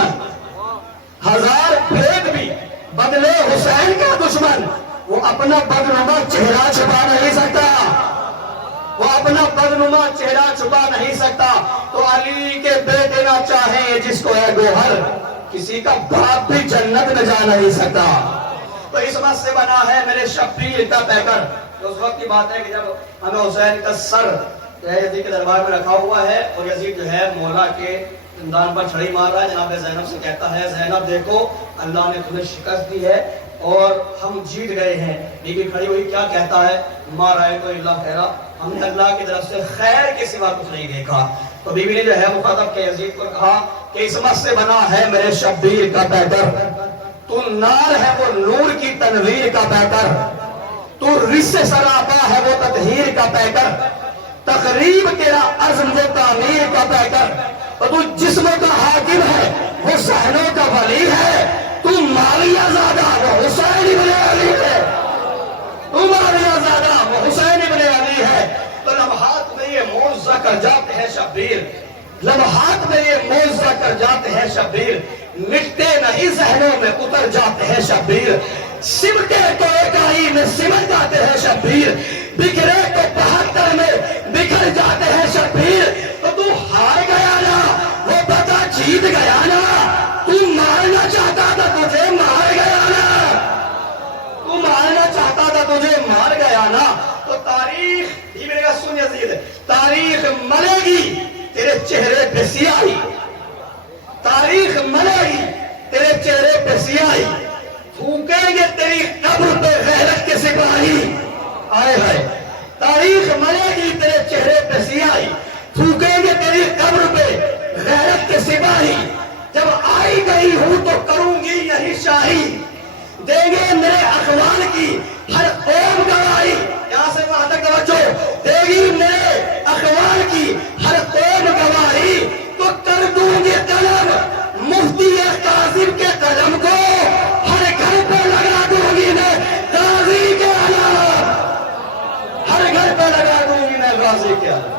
دشمن، ہزار بھید بھی بدلے حسین کا دشمن، وہ اپنا بدنما چہرہ چھپا نہیں سکتا، وہ اپنا بدنما چہرہ چھپا نہیں سکتا۔ تو علی کے بیٹے نہ چاہیں جس کو ہے گوہر، کسی کا باپ بھی جنت میں جا نہیں سکتا۔ تو اس وقت سے بنا ہے میرے شبیر کا پیکر۔ اس وقت کی بات ہے کہ جب ہمیں حسین کا سر یزید کے دربار میں رکھا ہوا ہے اور یزید جو ہے مولا کے دندان پر چھڑی مار رہا ہے، جناب زینب سے کہتا ہے زینب دیکھو اللہ نے تمہیں شکست دی ہے اور ہم جیت گئے ہیں۔ بی بی کھڑی ہوئی کیا کہتا ہے؟ ما رأیت الا خیرا، ہم نے اللہ کی طرف سے خیر کے سوا کچھ نہیں دیکھا۔ تو بی بی نے جو ہے مخاطب کے یزید کو کہا کہ عصمت سے بنا ہے میرے شبیر کا پیکر، تو نار ہے وہ نور کی تنویر کا پیکر، تو رس سراپا ہے وہ تطہیر کا پیکر، تقریب تیرا عزم و تعمیر کا پیکر، اور تو جسموں کا حاکم ہے وہ صحنوں کا ولی ہے، تو معاویہ زادہ وہ حسین ابن علی ہے، تو معاویہ زادہ وہ حسین ابن علی ہے۔ تو لمحات میں یہ معجزہ کر جاتے ہیں شبیر، لمحات میں یہ معجزہ کر جاتے ہیں شبیر، مٹتے نہیں ذہنوں میں اتر جاتے ہیں شبیر، سمٹے تو ایکائی میں سمٹ جاتے ہیں شبیر، بکھرے تو 72 میں بکھر جاتے ہیں شبیر۔ تو ہار گیا نا وہ پتہ جیت گیا نا، تو مارنا چاہتا تھا تجھے مار گیا نا، تو مارنا چاہتا تھا تجھے مار گیا نا۔ تو تاریخ یہ میرے کا سن یزید، تاریخ ملے گی تیرے چہرے پہ سیاہی، تاریخ ملے گی تیرے چہرے پہ سیاہی، تھوکیں گے تیری قبر پہ غیرت کے سپاہی، آئے ہائے، تاریخ ملے گی تیرے چہرے پہ سیاہی، تھوکیں گے تیری قبر پہ غیرت کے سپاہی، جب آئی گئی ہوں تو کروں گی یہی شاہی، دیں گے میرے اقوال کی ہر قوم گواہی، یہاں سے وہاں تک توجہ، دے گی میرے اقوال کی ہر قوم گواہی، تو کر دوں گی قلم مفتی کاظم کے قلم کو، ہر گھر پہ لگا دوں گی میں غازی کے علم، ہر گھر پہ لگا دوں گی میں غازی کے علم،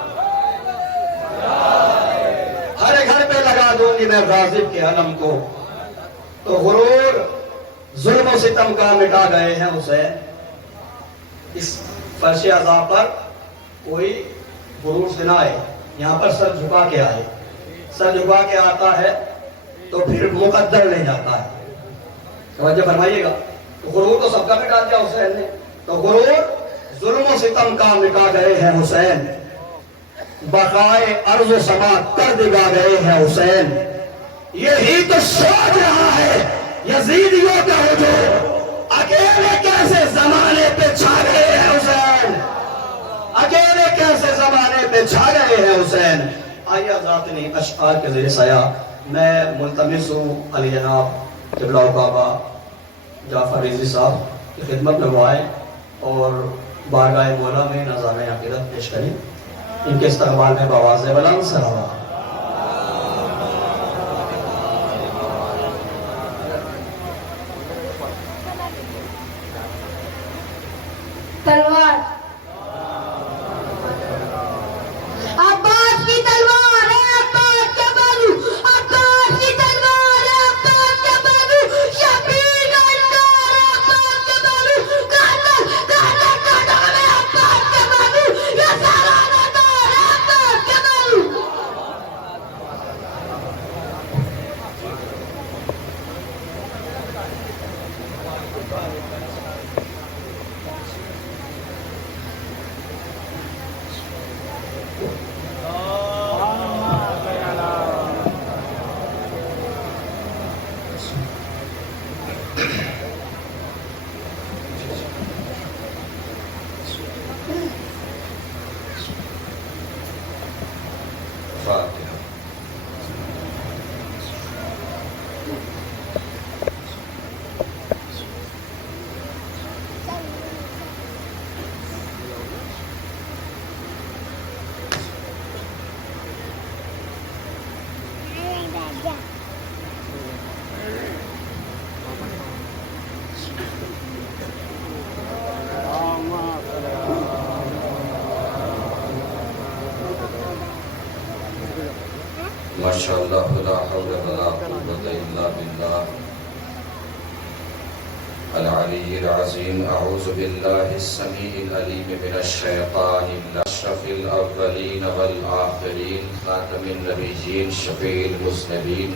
ہر گھر پہ لگا دوں گی میں غازی کے علم کو۔ تو غرور ظلم و ستم کا مٹا گئے ہیں حسین، اس فرش عذاب پر کوئی غرور سے نہ آئے، یہاں پر سر جھکا کے آئے، سر جھکا کے آتا ہے تو پھر مقدر نہیں جاتا ہے، توجہ فرمائیے گا۔ تو غرور تو سب کا مٹا دیا حسین نے، تو غرور ظلم و ستم کا مٹا گئے ہیں حسین، بقائے ارض و سما کر دگا گئے ہیں حسین، یہی تو سوچ رہا ہے یزیدیوں کا ہجوم، اکیلے کیسے زمانے پہ چھا گئے ہیں حسین، اکیلے کیسے زمانے پہ چھا گئے ہیں حسین۔ آئیے ذاتنی اشعار کے ذریعے سایہ میں ملتمس ہوں علی جناب قبلہ کعبہ جعفر رضوی صاحب کی خدمت میں وہ آئے اور بارگاہ مولا میں نظام عقیدت پیش کریں، ان کے استقبال میں بآواز بلند سلام۔ تلوار عباس کی تلوار ہے، عباس کے بازو، عباس کی تلوار ہے، عباس کے بازو، شبیر کا انکار ہے، عباس کے بازو، کاندر کاندر کاندر میں عباس کے بازو، یہ سالانہ دور ہے عباس کے بازو۔ ماشاءاللہ لا حول ولا قوت العلي العظيم. أعوذ بالله السميع العليم من الشيطان الأشرف الأولين والآخرين خاتم النبيين شفيع المذنبين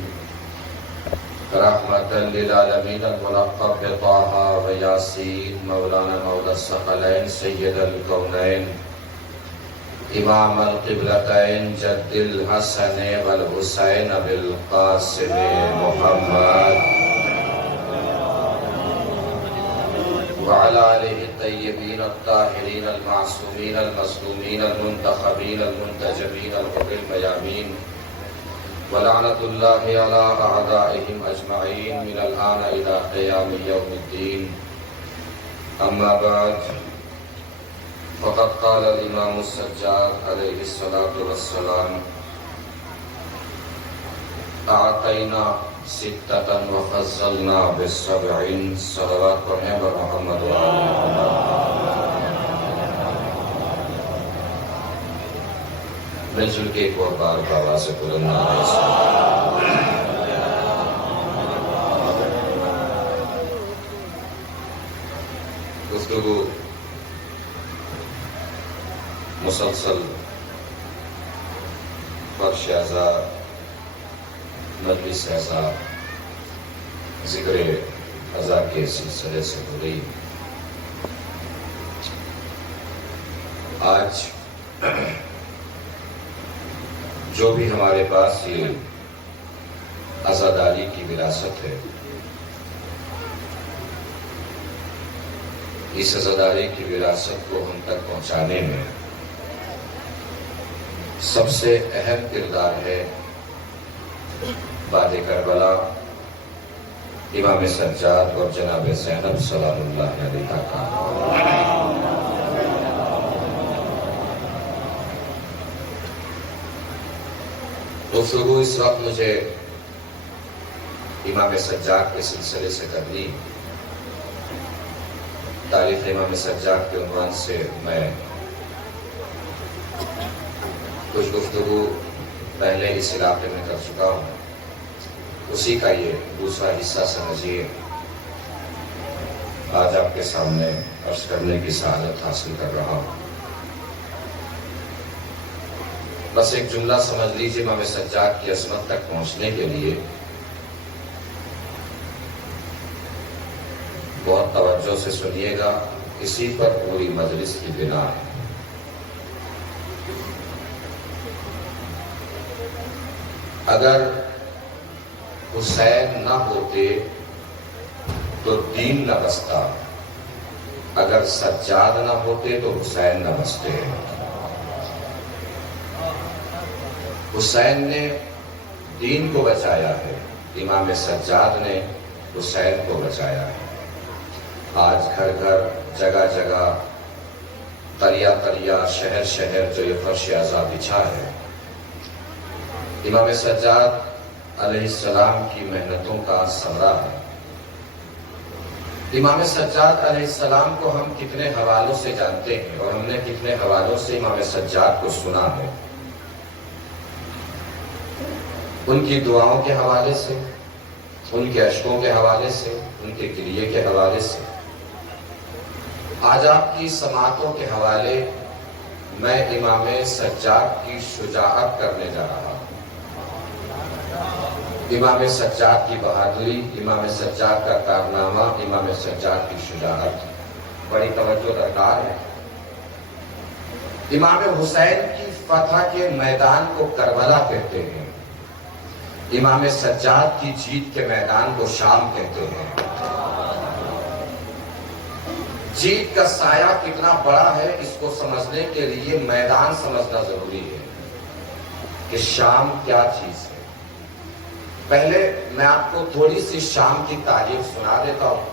رحمة للعالمين الملقب بطه وياسين مولانا مولى الثقلين سيد الكونين امام القبلتين جد الحسن والحسين بالقاسم محمد وعلى آله الطيبين الطاهرين المعصومين المظلومين المنتخبين المنتجبين الغر الميامين ولعنة الله على أعدائهم أجمعين من الآن إلى قيام يوم الدين. أما بعد فقد قال الإمام السجاد عليه الصلاة والسلام أعطينا ستة وفضلنا بالسبعين. صلوات پڑھیں بر محمد و آل محمد. مل جل کے ایک اور بار آواز بلند گفتگو مسلسل فرش اعضا مجلس اعضا ذکر اعضا کے سلسلے سے ہو رہی. آج جو بھی ہمارے پاس یہ عزاداری کی وراثت ہے، اس عزاداری کی وراثت کو ہم تک پہنچانے میں سب سے اہم کردار ہے باد کربلا امام سجاد اور جناب زینب سلام اللہ علیہ کا. گفتگو اس وقت مجھے امام سجاد کے سلسلے سے کرنی. تاریخ امام سجاد کے عنوان سے میں کچھ گفتگو پہلے اس علاقے میں کر چکا ہوں، اسی کا یہ دوسرا حصہ سمجھیے. آج آپ کے سامنے عرض کرنے کی سعادت حاصل کر رہا ہوں. بس ایک جملہ سمجھ لیجیے، امام سجاد کی عظمت تک پہنچنے کے لیے بہت توجہ سے سنیے گا، اسی پر پوری مجلس کی بنا ہے. اگر حسین نہ ہوتے تو دین نہ بستا، اگر سجاد نہ ہوتے تو حسین نہ بستے. حسین نے دین کو بچایا ہے، امام سجاد نے حسین کو بچایا ہے. آج گھر گھر جگہ جگہ قریہ قریہ شہر شہر جو یہ فرش اعضا بچھا ہے، امام سجاد علیہ السلام کی محنتوں کا ثمرہ ہے. امام سجاد علیہ السلام کو ہم کتنے حوالوں سے جانتے ہیں اور ہم نے کتنے حوالوں سے امام سجاد کو سنا ہے. ان کی دعاؤں کے حوالے سے، ان کے اشکوں کے حوالے سے، ان کے گریے کے حوالے سے. آج آپ کی سماعتوں کے حوالے میں امام سجاد کی شجاعت کرنے جا رہا ہوں. امام سجاد کی بہادری، امام سجاد کا کارنامہ، امام سجاد کی شجاعت بڑی توجہ درکار ہے. امام حسین کی فتح کے میدان کو کربلا کہتے ہیں، امام سجاد کی جیت کے میدان کو شام کہتے ہیں. جیت کا سایہ کتنا بڑا ہے اس کو سمجھنے کے لیے میدان سمجھنا ضروری ہے کہ شام کیا چیز ہے. پہلے میں آپ کو تھوڑی سی شام کی تاریخ سنا دیتا ہوں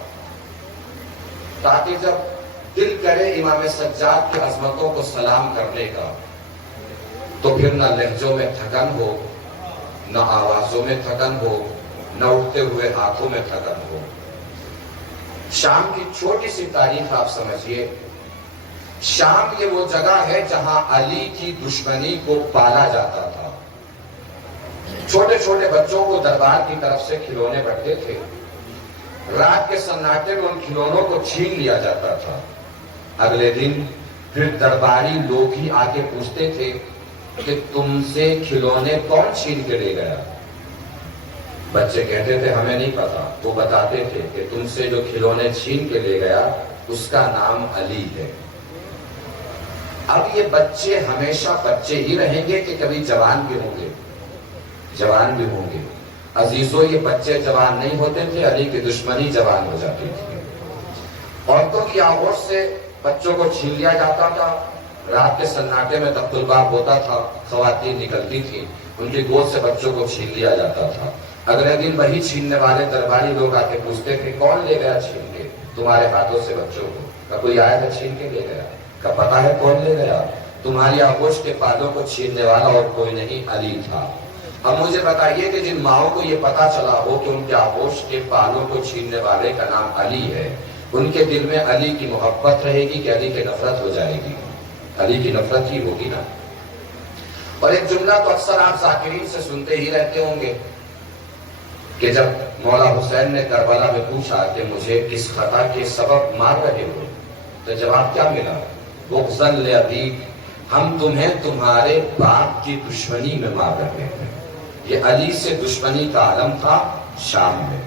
تاکہ جب دل کرے امام سجاد کی عظمتوں کو سلام کرنے کا تو پھر نہ لہجوں میں تھکن ہو، نہ آوازوں میں تھکن ہو، نہ اٹھتے ہوئے ہاتھوں میں تھکن ہو. شام کی چھوٹی سی تاریخ آپ سمجھیے. شام یہ وہ جگہ ہے جہاں علی کی دشمنی کو پالا جاتا تھا. چھوٹے چھوٹے بچوں کو دربار کی طرف سے کھلونے بٹتے تھے. رات کے سناٹے میں ان کھلونوں کو چھین لیا جاتا تھا. اگلے دن پھر درباری لوگ ہی آ کے پوچھتے تھے کہ تم سے کھلونے کون چھین کے لے گیا؟ بچے کہتے تھے ہمیں نہیں پتا. وہ بتاتے تھے کہ تم سے جو کھلونے چھین کے لے گیا اس کا نام علی ہے. اب یہ بچے ہمیشہ بچے ہی رہیں گے کہ کبھی جوان بھی ہوں گے؟ جوان بھی ہوں گے. عزیزوں، یہ بچے جوان نہیں ہوتے تھے، علی کی دشمنی جوان ہو جاتی تھی. عورتوں کی آغوش سے بچوں کو چھین لیا جاتا تھا. رات کے سناٹے میں تخت الباب ہوتا تھا، خواتین نکلتی تھیں، ان کی گود سے بچوں کو چھین لیا جاتا تھا. اگلے دن وہی چھیننے والے درباری لوگ آ کے پوچھتے تھے کون لے گیا چھین کے تمہارے ہاتھوں سے بچوں کو؟ کا کوئی آیا تھا چھین کے لے گیا؟ کا پتا ہے کون لے گیا؟ تمہاری آغوش کے پالوں کو چھیننے والا اور کوئی نہیں، علی تھا. اب مجھے بتائیے کہ جن ماؤں کو یہ پتا چلا ہو کہ ان کے آغوش کے پالوں کو چھیننے والے کا نام علی ہے، ان کے دل میں علی کی محبت رہے گی کہ علی کی نفرت ہو جائے گی؟ علی کی نفرت ہی ہوگی نا. اور ایک جملہ تو اکثر آپ ذاکرین سے سنتے ہی رہتے ہوں گے کہ جب مولا حسین نے کربلا میں پوچھا کہ مجھے کس خطا کے سبب مار رہے ہو، تو جواب کیا ملا؟ بغضاً لأبیک، ہم تمہیں تمہارے باپ کی دشمنی میں مار رہے ہیں. یہ علی سے دشمنی کا عالم تھا شام میں.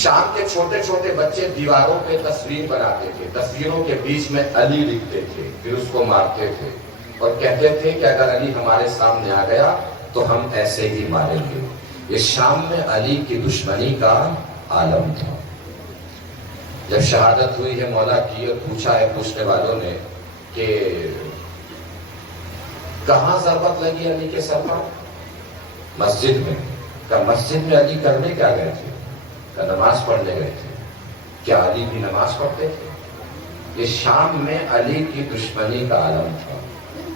شام کے چھوٹے چھوٹے بچے دیواروں پہ تصویر بناتے تھے، تصویروں کے بیچ میں علی لکھتے تھے، پھر اس کو مارتے تھے اور کہتے تھے کہ اگر علی ہمارے سامنے آ گیا تو ہم ایسے ہی ماریں گے. یہ شام میں علی کی دشمنی کا عالم تھا. جب شہادت ہوئی ہے مولا کی اور پوچھا ہے پوچھنے والوں نے کہ کہاں ضربت لگی علی کے سر پر؟ مسجد میں. کہ مسجد میں علی کرنے کیا گئے تھے؟ کہ نماز پڑھنے گئے تھے. کیا علی بھی نماز پڑھتے تھے؟ یہ شام میں علی کی دشمنی کا عالم تھا.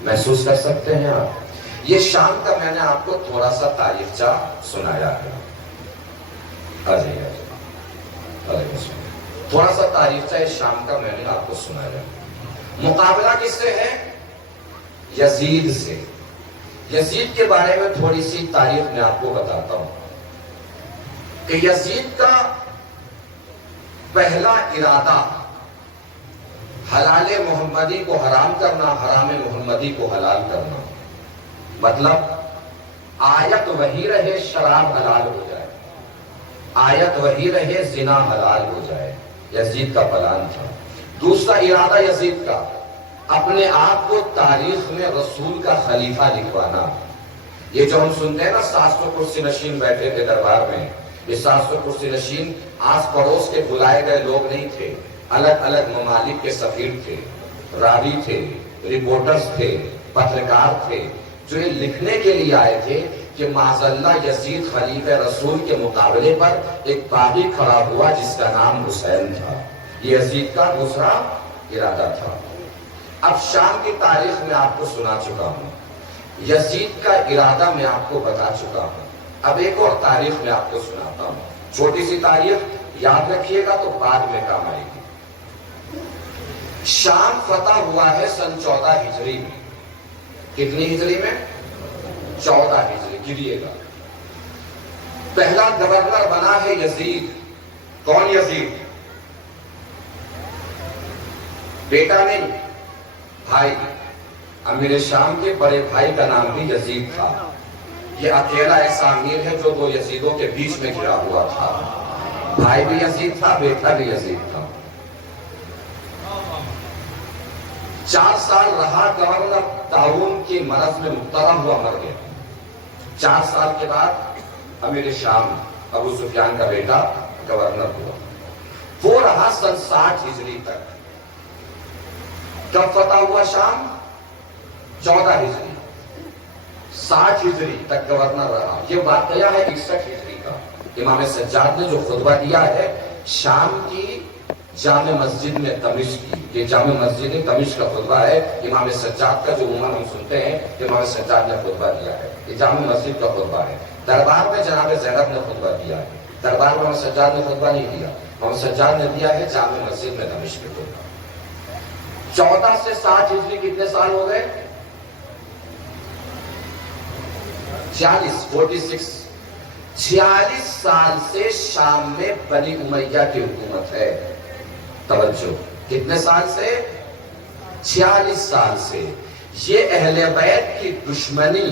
محسوس کر سکتے ہیں آپ؟ یہ شام کا میں نے آپ کو تھوڑا سا تاریخچہ سنایا ہے. تھوڑا سا تاریخچہ اس شام کا میں نے آپ کو سنایا. مقابلہ کس سے ہے؟ یزید سے. یزید کے بارے میں تھوڑی سی تاریخ میں آپ کو بتاتا ہوں کہ یزید کا پہلا ارادہ حلال محمدی کو حرام کرنا، حرام محمدی کو حلال کرنا. مطلب آیت وہی رہے شراب حلال ہو جائے، آیت وہی رہے زنا حلال ہو جائے. یزید کا پلان تھا. دوسرا ارادہ یزید کا اپنے آپ کو تاریخ میں رسول کا خلیفہ لکھوانا. یہ جو ہم سنتے ہیں نا 700 کرسی نشین بیٹھے تھے دربار میں، یہ 700 کرسی نشین آس پڑوس کے بلائے گئے لوگ نہیں تھے، الگ الگ ممالک کے سفیر تھے، راوی تھے، رپورٹرز تھے، پترکار تھے، جو یہ لکھنے کے لیے آئے تھے کہ معاذ اللہ یزید خلیفہ رسول کے مقابلے پر ایک باغی کھڑا ہوا جس کا نام حسین تھا. یہ یزید کا دوسرا ارادہ تھا. اب شام کی تاریخ میں آپ کو سنا چکا ہوں، یزید کا ارادہ میں آپ کو بتا چکا ہوں. اب ایک اور تاریخ میں آپ کو سناتا ہوں. چھوٹی سی تاریخ یاد رکھیے گا تو بعد میں کام آئے گی. شام فتح ہوا ہے سن 14 ہجری میں. کتنی ہجری میں؟ 14 ہجری. گریے گا. پہلا گورنر بنا ہے یزید. کون یزید؟ بیٹا نہیں، بھائی. امیر شام کے بڑے بھائی کا نام بھی یزید تھا. یہ اکیلا ایسا امیر ہے جو دو یزیدوں کے بیچ میں گھرا ہوا تھا. بھائی بھی یزید تھا، بیٹا بھی یزید تھا. 4 سال رہا گورنر، طاعون کی مرض میں مبتلا ہوا، مر گیا. 4 سال کے بعد امیر شام ابو سفیان کا بیٹا گورنر ہوا. وہ رہا سن 60 ہجری تک. کب فتح ہوا شام؟ 14 ہجری. 60 ہجری تک گورنر رہا. یہ واقعہ ہے 61 ہجری کا. امام سجاد نے جو خطبہ دیا ہے شام کی جامع مسجد میں دمشق کی، یہ جامع مسجد دمشق کا خطبہ ہے. امام سجاد کا جو عموماً ہم سنتے ہیں امام سجاد نے خطبہ دیا ہے، یہ جامع مسجد کا خطبہ ہے. دربار میں جناب زینب نے خطبہ دیا ہے. دربار میں امام سجاد نے خطبہ نہیں دیا، امام سجاد نے دیا ہے جامع مسجد میں دمشق کے خطبہ. 14 سے 60 ہجری کتنے سال ہو گئے؟ 46. 46 سال سے شام میں بنی امیہ کی حکومت ہے. توجہ, کتنے سال سے؟ 46 سال سے. یہ اہل بیت کی دشمنی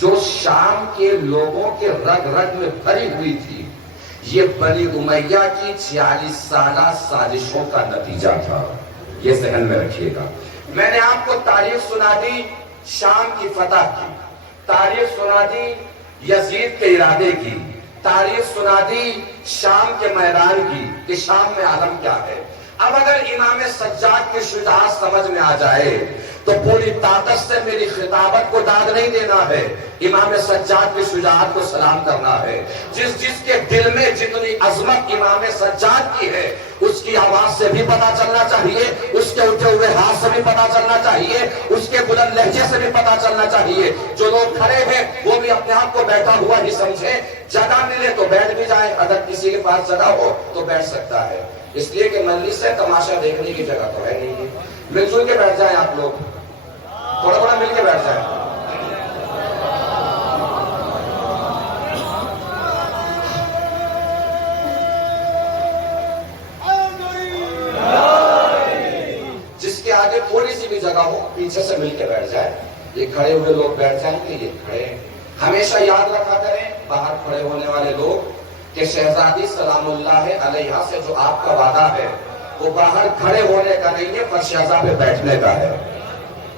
جو شام کے لوگوں کے رگ رگ میں بھری ہوئی تھی, یہ بنی امیہ کی 46 سالہ سازشوں کا نتیجہ تھا. یہ ذہن میں رکھیے گا. میں نے آپ کو تاریخ سنا دی شام کی فتح کی, تاریخ سنا دی یزید کے ارادے کی, تاریخ سنا دی شام کے میدان کی کہ شام میں عالم کیا ہے. اب اگر امام سجاد کی شجاعت سمجھ میں آ جائے تو پوری طاقت سے میری خطابت کو داد نہیں دینا ہے, امام سجاد کی شجاعت کو سلام کرنا ہے. جس کے دل میں جتنی عظمت امام سجاد کی ہے اس کی آواز سے بھی پتا چلنا چاہیے, اس کے اٹھے ہوئے ہاتھ سے بھی پتا چلنا چاہیے, اس کے بلند لہجے سے بھی پتا چلنا چاہیے. جو لوگ کھڑے ہیں وہ بھی اپنے آپ کو بیٹھا ہوا ہی سمجھیں, جگہ ملے تو بیٹھ بھی جائیں, اگر کسی کے پاس جگہ ہو تو بیٹھ سکتا ہے. اس لیے کہ مجلس سے تماشا دیکھنے کی جگہ تو ہے نہیں. مل جل کے بیٹھ جائیں آپ لوگ, تھوڑا تھوڑا مل کے بیٹھ جائیں. جس کے آگے تھوڑی سی بھی جگہ ہو پیچھے سے مل کے بیٹھ جائے. یہ کھڑے ہوئے لوگ بیٹھ جائیں گے, یہ کھڑے. ہمیشہ یاد رکھا کریں باہر کھڑے ہونے والے لوگ کہ شہزادی سلام اللہ علیہا سے جو آپ کا وعدہ ہے وہ باہر کھڑے ہونے کا نہیں ہے, فرشیازہ پہ بیٹھنے کا ہے.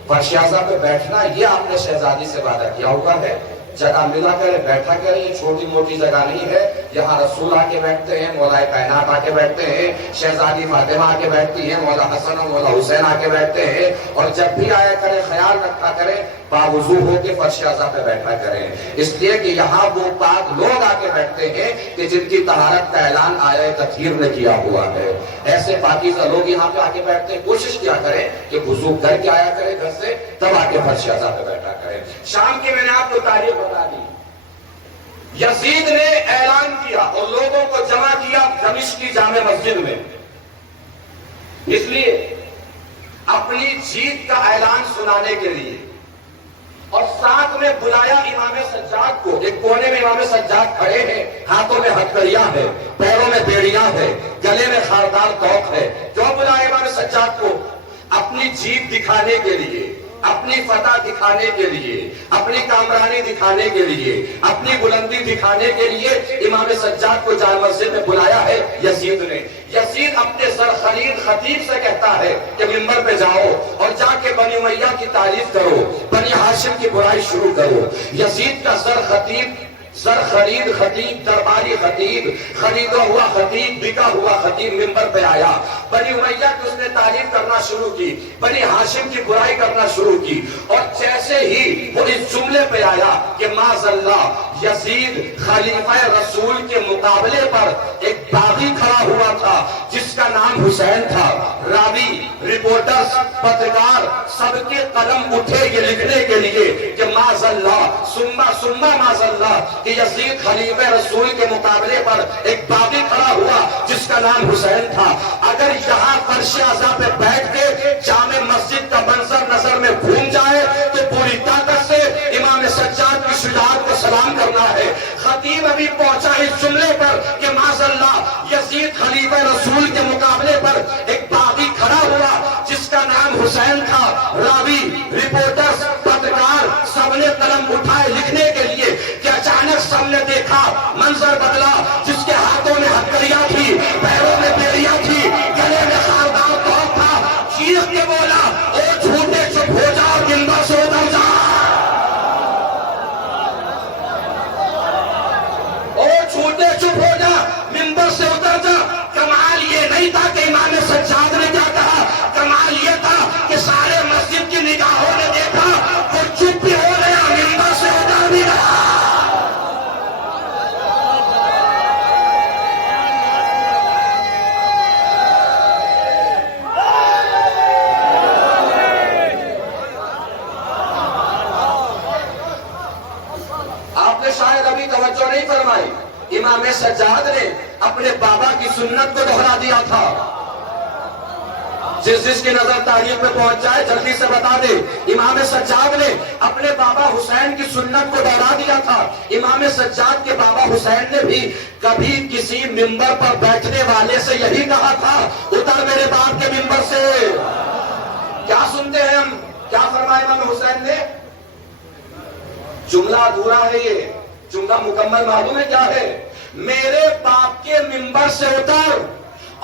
فرشیازہ پہ بیٹھنا یہ آپ نے شہزادی سے وعدہ کیا ہوا ہے. جگہ ملا کرے بیٹھا کرے, یہ چھوٹی موٹی جگہ نہیں ہے. یہاں رسول آ کے بیٹھتے ہیں, مولا کائنات آ کے بیٹھتے ہیں, شہزادی فاطمہ آ کے بیٹھتی ہیں, مولا حسن اور مولا حسین آ کے بیٹھتے ہیں. اور جب بھی آیا کرے خیال رکھا کرے باوضو ہو کے فرشیازہ پہ بیٹھا کریں, اس لیے کہ یہاں وہ پاک لوگ آ کے بیٹھتے ہیں کہ جن کی طہارت کا اعلان آیہ تطہیر نے کیا ہوا ہے. ایسے پاکیزہ لوگ یہاں پہ آ کے بیٹھتے ہیں. کوشش کیا کریں کہ وضو کر کے آیا کرے گھر سے, تب آ کے فرشیازہ پہ بیٹھا کریں. شام کی میں نے آپ کو تاریخ بتا دی. یزید نے اعلان کیا اور لوگوں کو جمع کیا دمشق کی جامع مسجد میں, اس لیے اپنی جیت کا اعلان سنانے کے لیے, اور ساتھ میں بلایا امام سجاد کو. ایک کونے میں امام سجاد کھڑے ہیں, ہاتھوں میں ہتھکڑیاں ہیں, پیروں میں بیڑیاں ہیں, گلے میں خاردار توق ہے. کیوں بلایا امام سجاد کو؟ اپنی جیت دکھانے کے لیے, اپنی فتح دکھانے کے لیے, اپنی کامرانی دکھانے کے لیے, اپنی بلندی دکھانے کے لیے امام سجاد کو جامع مسجد میں بلایا ہے یزید نے. یزید اپنے سرخرید خطیب سے کہتا ہے کہ منبر پہ جاؤ اور جا کے بنی امیہ کی تعریف کرو, بنی ہاشم کی برائی شروع کرو. یزید کا سرخرید خطیب, درباری خطیب, خریدا ہوا خطیب, بکا ہوا خطیب منبر پہ آیا. بنی امیہ کی اس نے تعریف کرنا شروع کی, بنی ہاشم کی برائی کرنا شروع کی. اور جیسے ہی وہ اس جملے پہ آیا کہ معاذ اللہ یزید خلیفہ رسول کے مقابلے پر ایک باغی کھڑا ہوا تھا جس کا نام حسین تھا. راوی, رپورٹرز, پترکار سب کے قلم اٹھے یہ لکھنے کے لیے کہ معاذ اللہ ثم معاذ اللہ کہ یزید خلیفہ رسول کے مقابلے پر ایک باغی کھڑا ہوا جس کا نام حسین تھا. اگر یہاں فرش اعضا پہ بیٹھ کے جامع مسجد کا منظر نظر میں گھوم جائے تو پوری طاقت سے امام سجاد کی شجاعت کو سلام کرنا ہے. خطیب ابھی پہنچا اس جملے پر کہ معاذ اللہ یزید خلیفہ رسول کے مقابلے پر ایک باغی کھڑا ہوا جس کا نام حسین تھا. راوی, رپورٹرز, پترکار سب نے قلم اٹھائے لکھنے کے لیے کہ اچانک سب نے دیکھا, منظر بدلا. جس کے ہاتھوں میں ہتھکڑیاں تھی, پیروں میں بیڑیاں تھی, گلے میں خاردار توق تھا, چیخ کے بولا او جھوٹے چپ ہو جاؤ, منبر سے اتر جا. او جھوٹے چپ ہو جا, منبر سے اتر جا. کمال یہ نہیں تھا کہ امام سجاد نے کیا کہا, کمال یہ تھا کہ سارے مسجد کی نگاہوں نے دیکھا وہ چپ بھی ہو گیا, منبر سے اتر بھی رہا. آپ نے شاید ابھی توجہ نہیں فرمائی, امام سجاد نے اپنے بابا کی سنت کو دہرا دیا تھا. جس کی نظر تاریخ میں پہنچ جائے جلدی سے بتا دے. امام سجاد نے اپنے بابا حسین کی سنت کو دوہرا دیا تھا. امام سجاد کے بابا حسین نے بھی کبھی کسی ممبر پر بیٹھنے والے سے یہی کہا تھا, اتر میرے باپ کے ممبر سے. کیا سنتے ہیں ہم, کیا فرمایا امام حسین نے؟ جملہ ادھورا ہے, یہ جملہ مکمل معلوم ہے کیا ہے؟ میرے باپ کے ممبر سے اتر,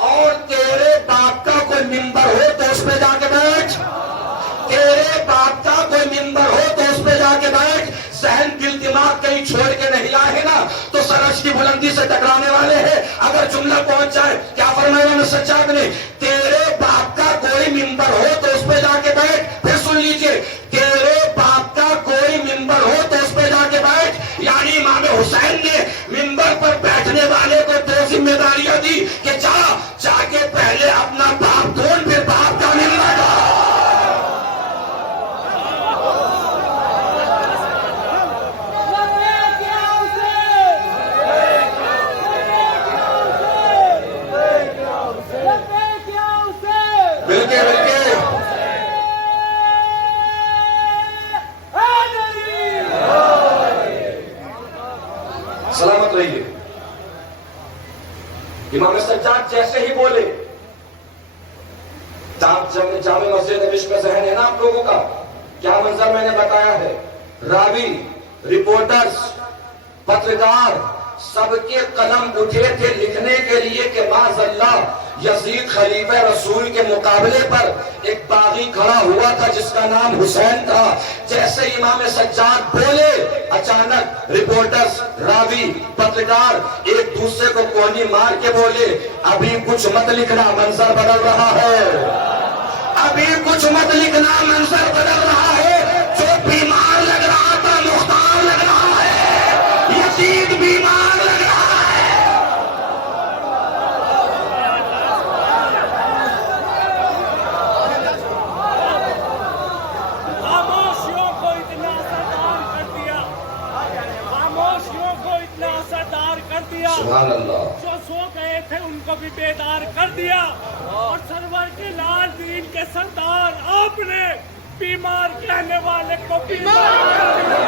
اور تیرے باپ کا کوئی ممبر ہو تو اس پہ جا کے بیٹھ. تیرے باپ کا کوئی ممبر ہو تو اس پہ جا کے بیٹھ. ذہن دل دماغ کہیں چھوڑ کے نہیں آئے گا تو سرش کی بلندی سے ٹکرانے والے ہیں. اگر جملہ پہنچ جائے, کیا فرمایا امام سجاد نے؟ تیرے باپ کا کوئی ممبر ہو تو اس پہ جا کے بیٹھ. پھر سن لیجئے, تیرے باپ کا کوئی ممبر ہو تو اس پہ جا کے بیٹھ. یعنی امام حسین نے ممبر پر بیٹھنے والے کو دو ذمہ داریاں دی کہ جا کے پہلے اپنا باپ ڈھونڈ, پھر باپ کا ممبر ڈھونڈ. سلامت رہیے. امام سجاد جیسے ہی بولے, جامع مسجد نبوی میں ذہن ہے نا آپ لوگوں کا, کیا منظر میں نے بتایا ہے. راوی, رپورٹرز, پترکار سب کے قلم اٹھے تھے لکھنے کے لیے کہ معاذ اللہ یزید خلیفہ رسول کے مقابلے پر ایک باغی کھڑا ہوا تھا جس کا نام حسین تھا. جیسے امام سجاد بولے, اچانک رپورٹرز, راوی, پترکار ایک دوسرے کو کونی مار کے بولے, ابھی کچھ مت لکھنا, منظر بدل رہا ہے. ابھی کچھ مت لکھنا, منظر بدل رہا ہے. جو بیمار لگ رہا تھا مختار لگ رہا ہے, یزید بیمار لگ رہا ہے. خاموشیوں کو اتنا اثردار کر دیا, سبحان اللہ. جو سو گئے تھے ان کو بھی بیدار کر دیا, اور سرور کے لال دین کے سردار آپ نے بیمار کہنے والے کو بیمار کر دیا.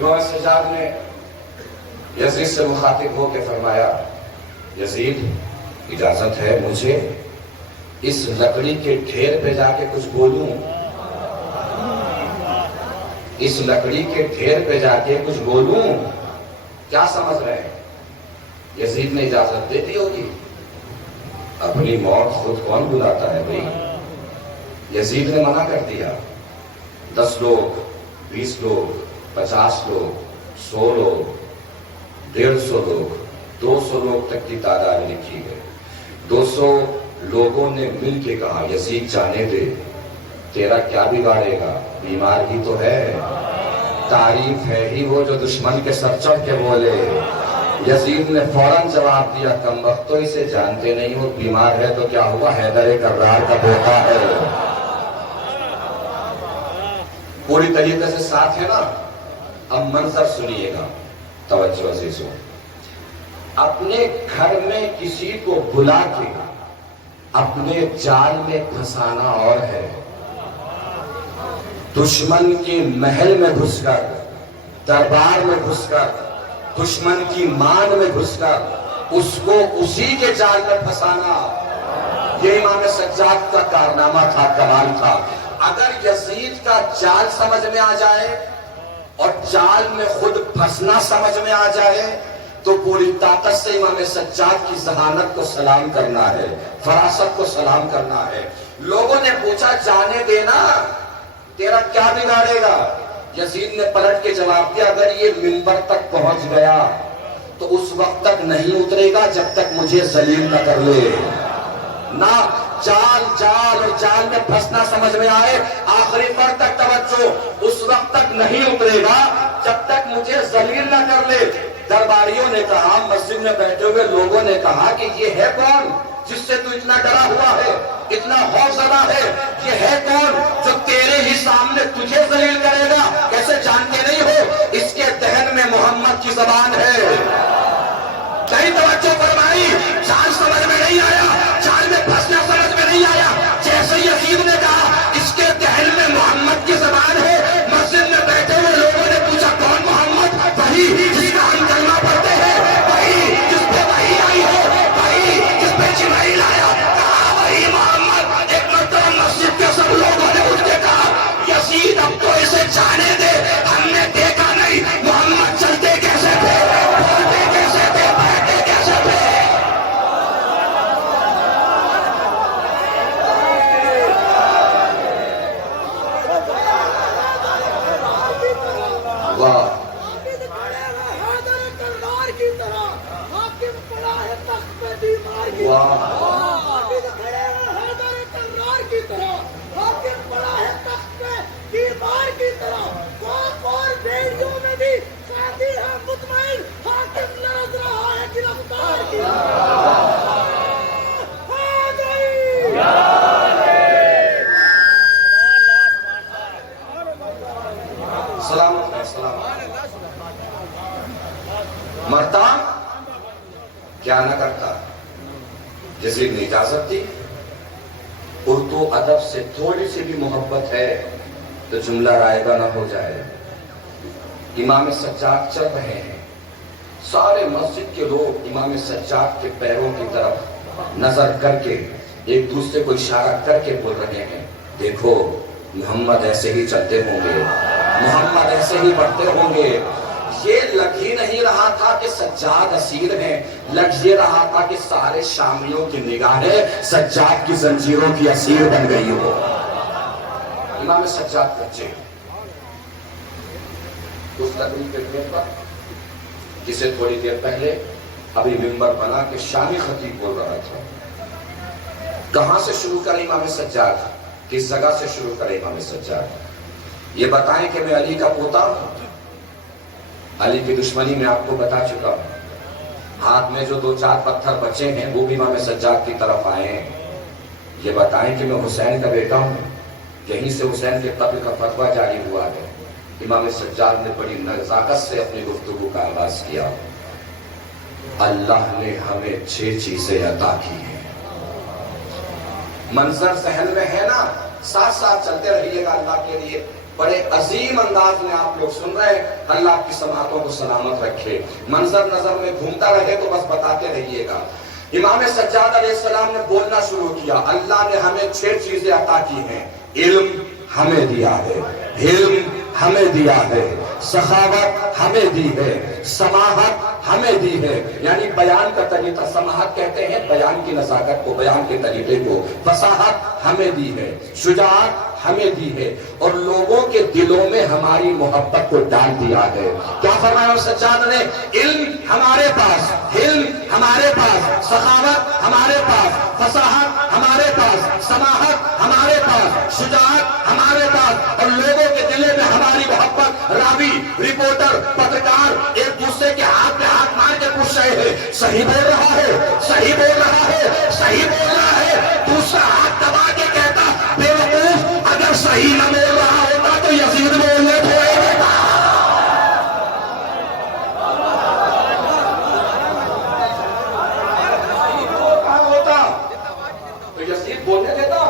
امام سجاد نے یزید سے مخاطب ہو کے فرمایا, یزید اجازت ہے مجھے اس لکڑی کے ڈھیر پہ جا کے کچھ بولوں؟ اس لکڑی کے ڈھیر پہ جا کے کچھ بولوں؟ کیا سمجھ رہے ہیں؟ یزید نے اجازت دے دی ہوگی. اپنی موت خود کون بلاتا ہے بھائی؟ یزید نے منع کر دیا. 10 لوگ, 20 لوگ, 50 لوگ, 100 لوگ, 150 لوگ, 200 لوگ تک کی تعداد لکھی ہے. 200 لوگوں نے مل کے کہا, یزید جانے دے, تیرا کیا بگاڑے گا, بیمار ہی تو ہے. تعریف ہے ہی وہ جو دشمن کے سر چڑھ کے بولے. یزید نے فوراً جواب دیا, کم وقت تو اسے جانتے نہیں ہو, بیمار ہے تو کیا ہوا, حیدر کرار کا پوتا ہے. پوری طریقے سے ساتھ ہے نا. اب منظر سنیے گا, توجہ عزیزوں. اپنے گھر میں کسی کو بلا کے اپنے جال میں پھنسانا اور ہے, دشمن کے محل میں گھس کر, دربار میں گھس کر, دشمن کی مان میں گھس کر اس کو اسی کے جال میں پھنسانا, یہ امام سجاد کا کارنامہ تھا, کمال تھا. اگر یزید کا جال سمجھ میں آ جائے اور جال میں خود پھنسنا سمجھ میں آ جائے تو پوری طاقت سے امام سجاد کی ذہانت کو سلام کرنا ہے, فراست کو سلام کرنا ہے. لوگوں نے پوچھا, جانے دینا, تیرا کیا بگاڑے گا؟ یزید نے پلٹ کے جواب دیا, اگر یہ منبر تک پہنچ گیا تو اس وقت تک نہیں اترے گا جب تک مجھے ذلیل نہ کر لے. نہ جال اور جال میں پھنسنا سمجھ میں آئے, آخری پر تک توجہ, اس وقت تک نہیں اترے گا جب تک مجھے ذلیل نہ کر لے. درباریوں نے کہا, مسجد میں بیٹھے ہوئے لوگوں نے کہا کہ یہ ہے کون جس سے تو اتنا ڈرا ہوا ہے، اتنا خوفزدہ ہے، یہ ہے کون جو تیرے ہی سامنے تجھے ذلیل کرے گا؟ کیسے جانتے نہیں ہو؟ اس کے دہن میں محمد کی زبان ہے۔ کہیں توجہ فرمائی، چال سمجھ میں نہیں آیا، چال میں پھنسنا سمجھ میں نہیں آیا۔ جیسے یزید نے کہا اس کے دہن میں محمد کی زبان ہے، مسجد میں بیٹھے ہوئے لوگوں نے پوچھا کون محمد؟ وہی جس کا ہم کلمہ پڑھتے ہیں، وہی جس پہ وحی آئی ہے، وہی جس پہ جبرائیل آیا، کہا وہی محمد۔ ایک مرتبہ مسجد کے سب لوگوں نے اٹھ کے کہا یزید اب تو اسے جانے دے، ہم نے دیکھا نہیں محمد چلتے کیسے تھے، بولتے کیسے تھے، بیٹھتے کیسے تھے۔ واہ مرتا کیا نہ کرتا، یزید نے اجازت دی۔ اردو ادب سے تھوڑی سی بھی محبت ہے تو جملہ رائگاں نہ ہو جائے۔ امام سجاد چل رہے ہیں، سارے مسجد کے لوگ امام سجاد کے پیروں کی طرف نظر کر کے ایک دوسرے کو اشارہ کر کے بول رہے ہیں دیکھو محمد ایسے ہی چلتے ہوں گے، محمد ایسے ہی بڑھتے ہوں گے۔ یہ لگ ہی نہیں رہا تھا کہ سجاد اسیر ہیں، لگ یہ رہا تھا کہ سارے شامیوں کی نگاہیں سجاد کی زنجیروں کی اسیر بن گئی ہو۔ امام سجاد بچے اس تقریب کے موقع پر جسے تھوڑی دیر پہلے ابھی ممبر بنا کے شامی خطیب بول رہا تھا، کہاں سے شروع کرے امام سجاد، کس جگہ سے شروع کرے امام سجاد؟ یہ بتائیں کہ میں علی کا پوتا ہوں، علی کی دشمنی میں آپ کو بتا چکا ہوں، ہاتھ میں جو 2-4 پتھر بچے ہیں وہ بھی امام سجاد کی طرف آئے ہیں۔ یہ بتائیں کہ میں حسین کا بیٹا ہوں، یہیں سے حسین کے قتل کا فتویٰ جاری ہوا ہے۔ امام سجاد نے بڑی نزاکت سے اپنی گفتگو کا آغاز کیا، اللہ نے ہمیں 6 چیزیں عطا کی ہیں۔ منظر ذہن میں ہے نا، ساتھ ساتھ چلتے رہیے گا اللہ کے لیے، بڑے عظیم انداز میں آپ لوگ سن رہے ہیں، اللہ آپ کی سماعتوں کو سلامت رکھے، منظر نظر میں گھومتا رہے تو بس بتاتے رہیے گا۔ امام سجاد علیہ السلام نے بولنا شروع کیا، اللہ نے ہمیں 6 چیزیں عطا کی ہیں، علم ہمیں دیا ہے، علم ہمیں دیا ہے، سخاوت ہمیں دی ہے، سماحت ہمیں دی ہے، یعنی بیان کا طریقہ، سماحت کہتے ہیں بیان کی نزاکت کو، بیان کے طریقے کو، فصاحت ہمیں دی ہے، شجاعت ہمیں دی ہے، اور لوگوں کے دلوں میں ہماری محبت کو ڈال دیا ہے۔ کیا فرمایا سجاد نے؟ علم ہمارے پاس، علم ہمارے پاس، سخاوت ہمارے پاس، فصاحت ہمارے پاس، سماحت ہمارے پاس، شجاعت ہمارے پاس، اور لوگوں کے دلوں میں ہماری محبت۔ راوی، رپورٹر، پترکار ایک دوسرے کے ہاتھ پہ ہاتھ مار کے پوچھ رہے ہیں صحیح بول رہا ہے، صحیح بول رہا ہے، صحیح بول رہا ہے، دوسرا ہاتھ دبا کے کہتا بے وقوف، اگر صحیح نہ بول رہا ہوتا تو یزید بولنے تھوڑے دیتا۔ کہاں ہوتا تو یزید بولنے دیتا؟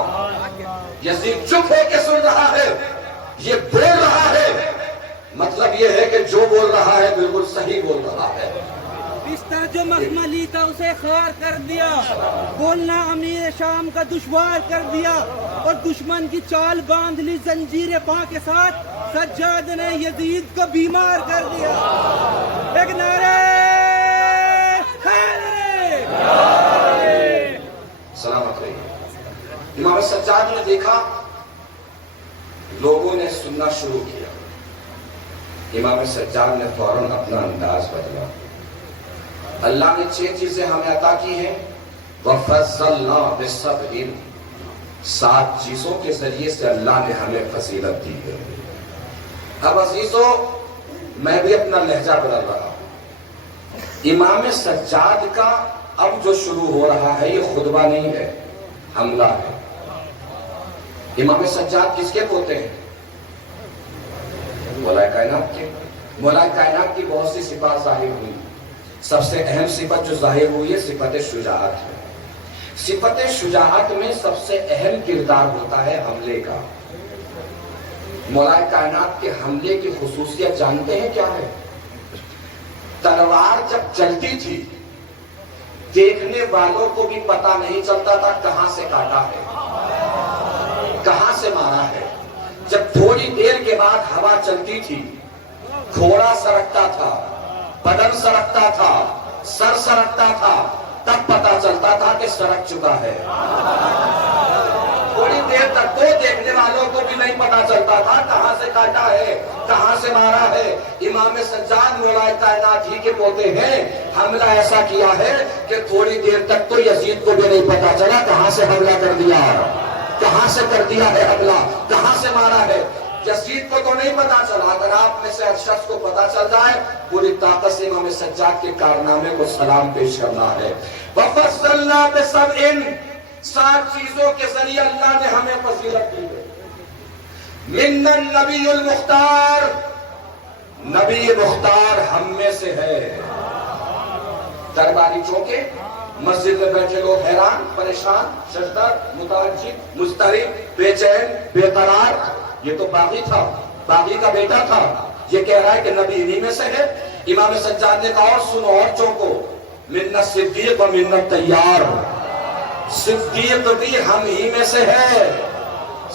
یزید چپ ہو کے سن رہا ہے، یہ بول رہا ہے، مطلب یہ ہے کہ جو بول رہا ہے بالکل صحیح بول رہا ہے۔ بستر جو مخملی تھا اسے خار کر دیا، بولنا امیر شام کا دشوار کر دیا، اور دشمن کی چال باندھ لی زنجیر پاں کے ساتھ، سجاد نے یزید کو بیمار کر دیا۔ ایک نعرہ حیدری! سلامت رہیے۔ امام سجاد نے دیکھا لوگوں نے سننا شروع کیا، امام سجاد نے فوراً اپنا انداز بدلا۔ اللہ نے 6 چیزیں ہمیں عطا کی ہیں، وَفَضَّلْنَا بِالصَّبْرِ، 7 چیزوں کے ذریعے سے اللہ نے ہمیں فضیلت دی ہے۔ اب عزیزو میں بھی اپنا لہجہ بدل رہا ہوں۔ امام سجاد کا اب جو شروع ہو رہا ہے یہ خطبہ نہیں ہے، حملہ ہے۔ امام سجاد کس کے پوتے ہیں؟ مولا کائنات کے۔ مولا کائنات کی بہت سی صفات ظاہر ہوئی، سب سے اہم صفت جو ظاہر ہوئی ہے صفت شجاعت ہے۔ صفت شجاعت میں سب سے اہم کردار ہوتا ہے حملے کا۔ مولا کائنات کے حملے کی خصوصیت جانتے ہیں کیا ہے؟ تلوار جب چلتی تھی دیکھنے والوں کو بھی پتا نہیں چلتا تھا کہاں سے کاٹا ہے، کہاں سے مارا ہے۔ جب تھوڑی دیر کے بعد ہوا چلتی تھی، گھوڑا سرکتا تھا، بدن سرکتا تھا، سر سرکتا تھا، تب پتا چلتا تھا کہ سرک چکا ہے۔ تھوڑی دیر تک تو دیکھنے والوں کو بھی نہیں پتا چلتا تھا کہاں سے کاٹا ہے، کہاں سے مارا ہے۔ امام سجاد مولا کائنات ہی کے پوتے ہیں، حملہ ایسا کیا ہے کہ تھوڑی دیر تک تو یزید کو بھی نہیں پتا چلا کہاں سے حملہ کر دیا، کہاں سے کر دیا ہے حملہ، کہاں سے مارا ہے۔ یزید کو تو نہیں پتا چلا، اگر آپ میں سے ہر شخص کو پتا چل جائے پوری طاقت سے امام سجاد کے کارنامے کو سلام پیش کرنا ہے۔ وَفَصَّلْنَا بِسَبْعٍ، 7 چیزوں کے ذریعے اللہ نے ہمیں فضیلت دی ہے۔ مِنَّ النَّبِيُّ الْمُخْتَارِ، نبی مختار ہم میں سے ہے۔ درباری چونکے مسجد میں بیٹھے لوگ حیران، پریشان، ششدر، متعجب، مضطرب، بے چین، بے قرار۔ یہ تو باغی تھا، باغی کا بیٹا تھا، یہ کہہ رہا ہے کہ نبی انہی میں سے ہے۔ امام سجاد نے کہا اور سنو اور چونکو، مِنَّ الصِّدِّيقِ وَمِنَّ الطَّيَّارِ، صدیق بھی ہم ہی میں سے ہے۔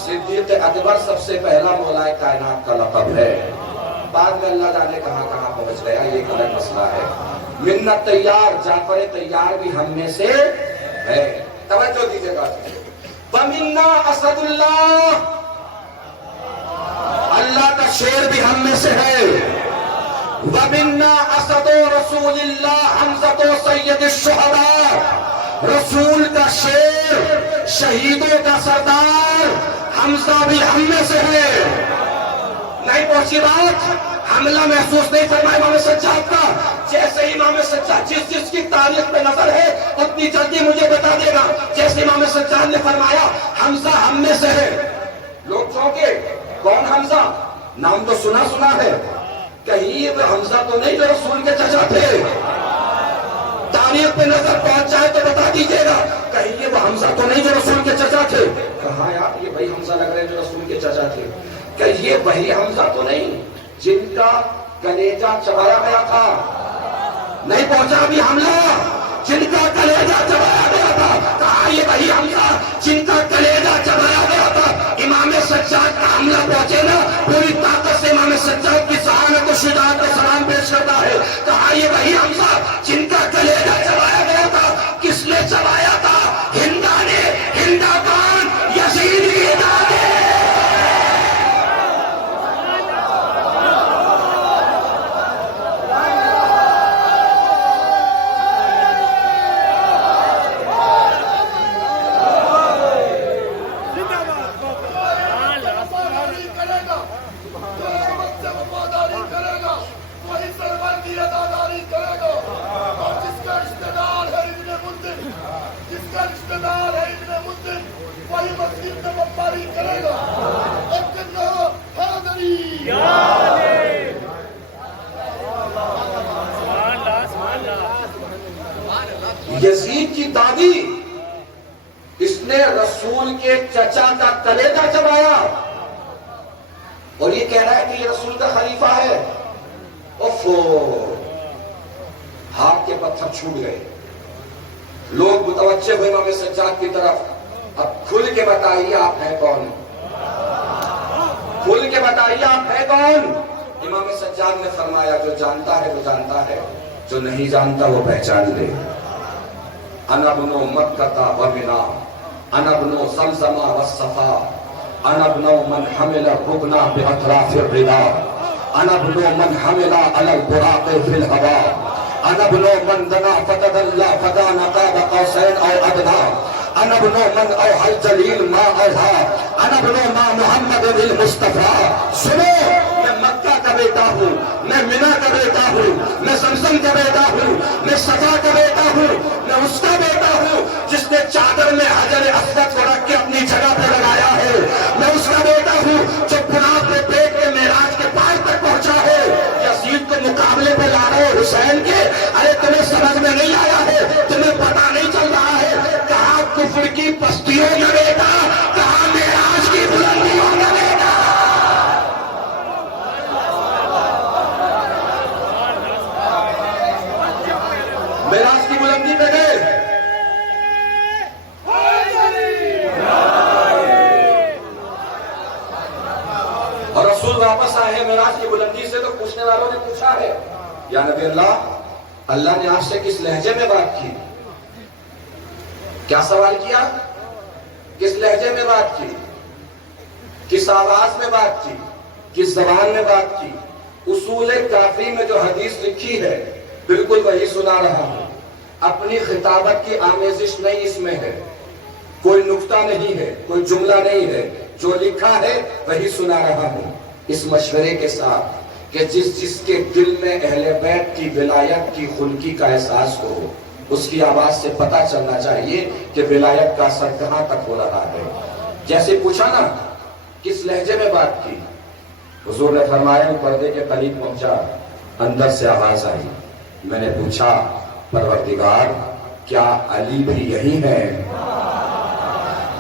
صدیق اکبر سب سے پہلا مولا کائنات کا لقب ہے، بعد میں اللہ جانے کہاں کہاں پہنچ گیا، یہ ایک الگ مسئلہ ہے۔ مِنَّ الطَّيَّارِ، جعفر طیار بھی ہم میں سے ہے۔ توجہ دیجیے گا۔ وَمِنَّا اسد اللہ، اللہ کا شیر بھی ہم میں سے ہے۔ وَمِنَّا اسد رسول اللہ حمزہ سید الشہداء، رسول کا شیر، شہیدوں کا سردار حمزہ بھی ہم میں سے ہے۔ نہیں پہنچی بات؟ حملہ محسوس نہیں فرمایا امام سجاد کا؟ جیسے امام سجاد جس کی تاریخ پہ نظر ہے اتنی جلدی مجھے بتا دے گا۔ جیسے امام سجاد نے فرمایا حمزہ ہم میں سے ہے، لوگ چونکے، کون حمزہ؟ نام تو سنا ہے، کہیں یہ حمزہ تو نہیں جو رسول کے چچا تھے؟ تاریخ پہ نظر پہنچ جائے تو بتا دیجیے گا، کہیں یہ وہ حمزہ تو نہیں جو رسول کے چچا تھے؟ کہاں یار یہ وہی حمزہ لگ رہے ہیں جو رسول کے چچا تھے؟ کہ یہ وہی حمزہ تو نہیں جن کا کلیجہ چبایا گیا تھا؟ نہیں پہنچا ابھی حملہ، جن کا کلیجہ چبایا گیا تھا؟ کہاں یہ وہی حمزہ جن کا کلیجہ چبایا گیا تھا؟ امام سجاد کا حملہ پہنچے نا، پوری طاقت سے امام سجاد کی ذہانت و شجاعت کا سلام پیش کرتا ہے۔ کہاں یہ وہی حمزہ جن کا کلیجہ چبایا گیا تھا؟ کس نے چبایا تھا؟ ہندا نے، ہندا کون؟ یزید کی اطاعت ہے۔ یزید کی دادی، اس نے رسول کے چچا کا کلیجہ چبایا اور یہ کہہ رہا ہے کہ یہ رسول کا خلیفہ ہے۔ اوفو، ہاتھ کے پتھر چھوٹ گئے، لوگ متوجہ ہوئے امام سجاد کی طرف۔ اب کھل کے بتائیے آپ ہیں کون، کھل کے بتائیے آپ ہیں کون؟ امام سجاد نے فرمایا جو جانتا ہے وہ جانتا ہے، جو نہیں جانتا وہ پہچان لے۔ انا ابن مکہ و منا، انا ابن زمزم والصفا، انا ابن من حمل الركن باطراف الردا، انا ابن من حمل على البراق في الهواء، انا ابن من دنا فتدلى فكان قاب قوسين او ادنى، انا ابن من اوحى الجليل ما اوحى، انا ابن ما محمد المصطفى۔ سنو، میں مکہ کا بیٹا ہوں، میں منا کا بیٹا ہوں، میں زمزم کا بیٹا ہوں، میں صفا کا بیٹا ہوں، میں اس کا بیٹا ہوں جس نے چادر میں حجر اسود کو رکھ کے اپنی جگہ پہ لگایا ہے، میں اس کا بیٹا ہوں جو براق میں بیٹھ کے معراج کے پار تک پہنچا ہے۔ یزید کو مقابلے پہ لا رہے ہو حسین کے، ارے تمہیں سمجھ میں نہیں آیا ہے، تمہیں پتہ نہیں چل رہا ہے، کہاں کفر کی پستیوں کا بیٹا، کہاں معراج کی بلندیوں کا بیٹا۔ معراج کی بلندی پہ گئے، اور رسول واپس آئے ہیں معراج کی بلندی سے، تو پوچھنے والوں نے پوچھا ہے یا نبی اللہ نے آپ سے کس لہجے میں بات کی؟ کیا سوال کیا؟ کس لہجے میں بات کی؟ کس آواز میں بات کی؟ کس زبان میں بات کی؟ اصول کافی میں جو حدیث لکھی ہے بالکل وہی سنا رہا ہوں، اپنی خطابت کی آمیزش نہیں اس میں ہے، کوئی نکتہ نہیں ہے، کوئی جملہ نہیں ہے، جو لکھا ہے وہی سنا رہا ہوں، اس مشورے کے ساتھ کہ جس کے دل میں اہل بیت کی ولایت کی خلقی کا احساس ہو، اس کی آواز سے پتہ چلنا چاہیے کہ ولایت کا اثر کہاں تک ہو رہا ہے۔ جیسے پوچھا نا کس لہجے میں بات کی، حضور نے فرمایا پردے کے قریب پہنچا، اندر سے آواز آئی، میں نے پوچھا پروردگار کیا علی بھی یہی ہے؟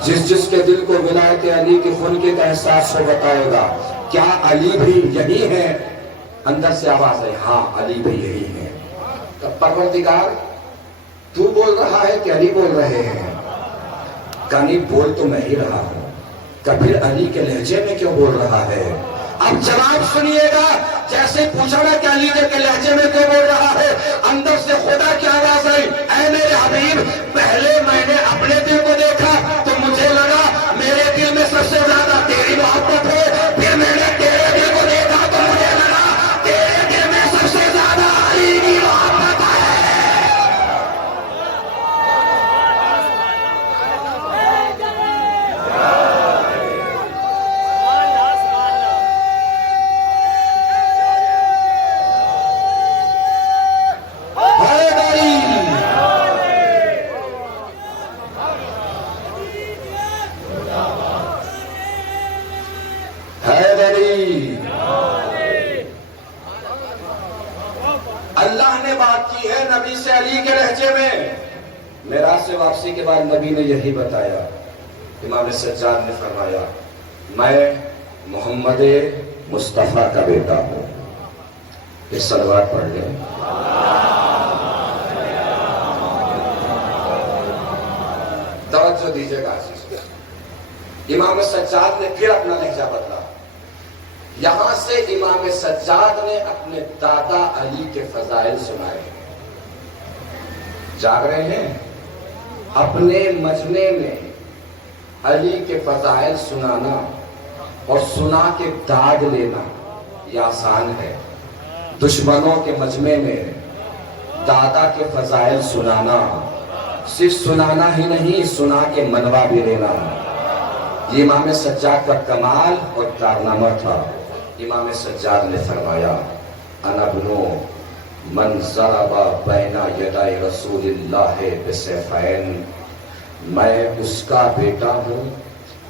جس کے دل کو ولایت علی کی خلقی کا احساس ہو بتائے گا، کیا علی بھی یہی ہے؟ اندر سے آواز آئی، ہاں علی بھی یہی ہے۔ تو پروردگار تو بول رہا ہے کہ علی بول رہے ہیں؟ کہانی بول تو میں ہی رہا ہوں، کبھی علی کے لہجے میں کیوں بول رہا ہے؟ اب جواب سنیے گا، جیسے پوچھا نا کہ علی کے لہجے میں کیوں بول رہا ہے، اندر سے خدا کی آواز آئی، اے میرے حبیب پہلے میں نے اپنے دل کو دیکھا تو مجھے لگا میرے دل میں سب سے زیادہ تیری محبت ہے، پھر میں نے تیرے دل کو دیکھا تو مجھے لگا تیرے دل میں سب سے زیادہ علی کی محبت ہے۔ اللہ نے بات کی ہے نبی سے علی کے لہجے میں۔ معراج سے واپسی کے بعد نبی نے یہی بتایا، امام سجاد نے فرمایا میں محمد مصطفیٰ کا بیٹا ہوں۔ یہ صلوات پڑھ لیں۔ توجہ دیجیے گا عزیز، امام سجاد نے پھر اپنا لہجہ بدلا، یہاں سے امام سجاد نے اپنے دادا علی کے فضائل سنائے۔ جاگ رہے ہیں؟ اپنے مجمع میں علی کے فضائل سنانا اور سنا کے داد لینا یہ آسان ہے، دشمنوں کے مجمع میں دادا کے فضائل سنانا، صرف سنانا ہی نہیں سنا کے منوا بھی لینا، یہ امام سجاد کا کمال اور کارنامہ تھا۔ امام سجاد نے فرمایا انا ابنو من ضرب بین یدی رسول اللہ بسیفین، میں اس کا بیٹا ہوں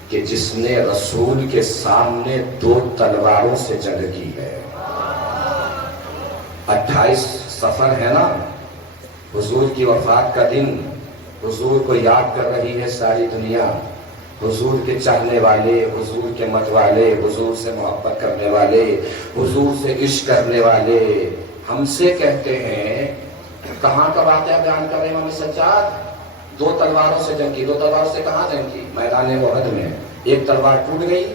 کہ جس نے رسول کے سامنے 2 تلواروں سے جنگ کی ہے۔ 28 صفر ہے نا، حضور کی وفات کا دن، حضور کو یاد کر رہی ہے ساری دنیا، حضور کے چاہنے والے، حضور کے مت والے، حضور سے محبت کرنے والے، حضور سے عشق کرنے والے ہم سے کہتے ہیں، کہاں کا واقعہ بیان کر رہے ہیں امام سجاد؟ 2 تلواروں سے جنگ کی۔ 2 تلواروں سے کہاں جنگ کی؟ میدان احد میں۔ ایک تلوار ٹوٹ گئی،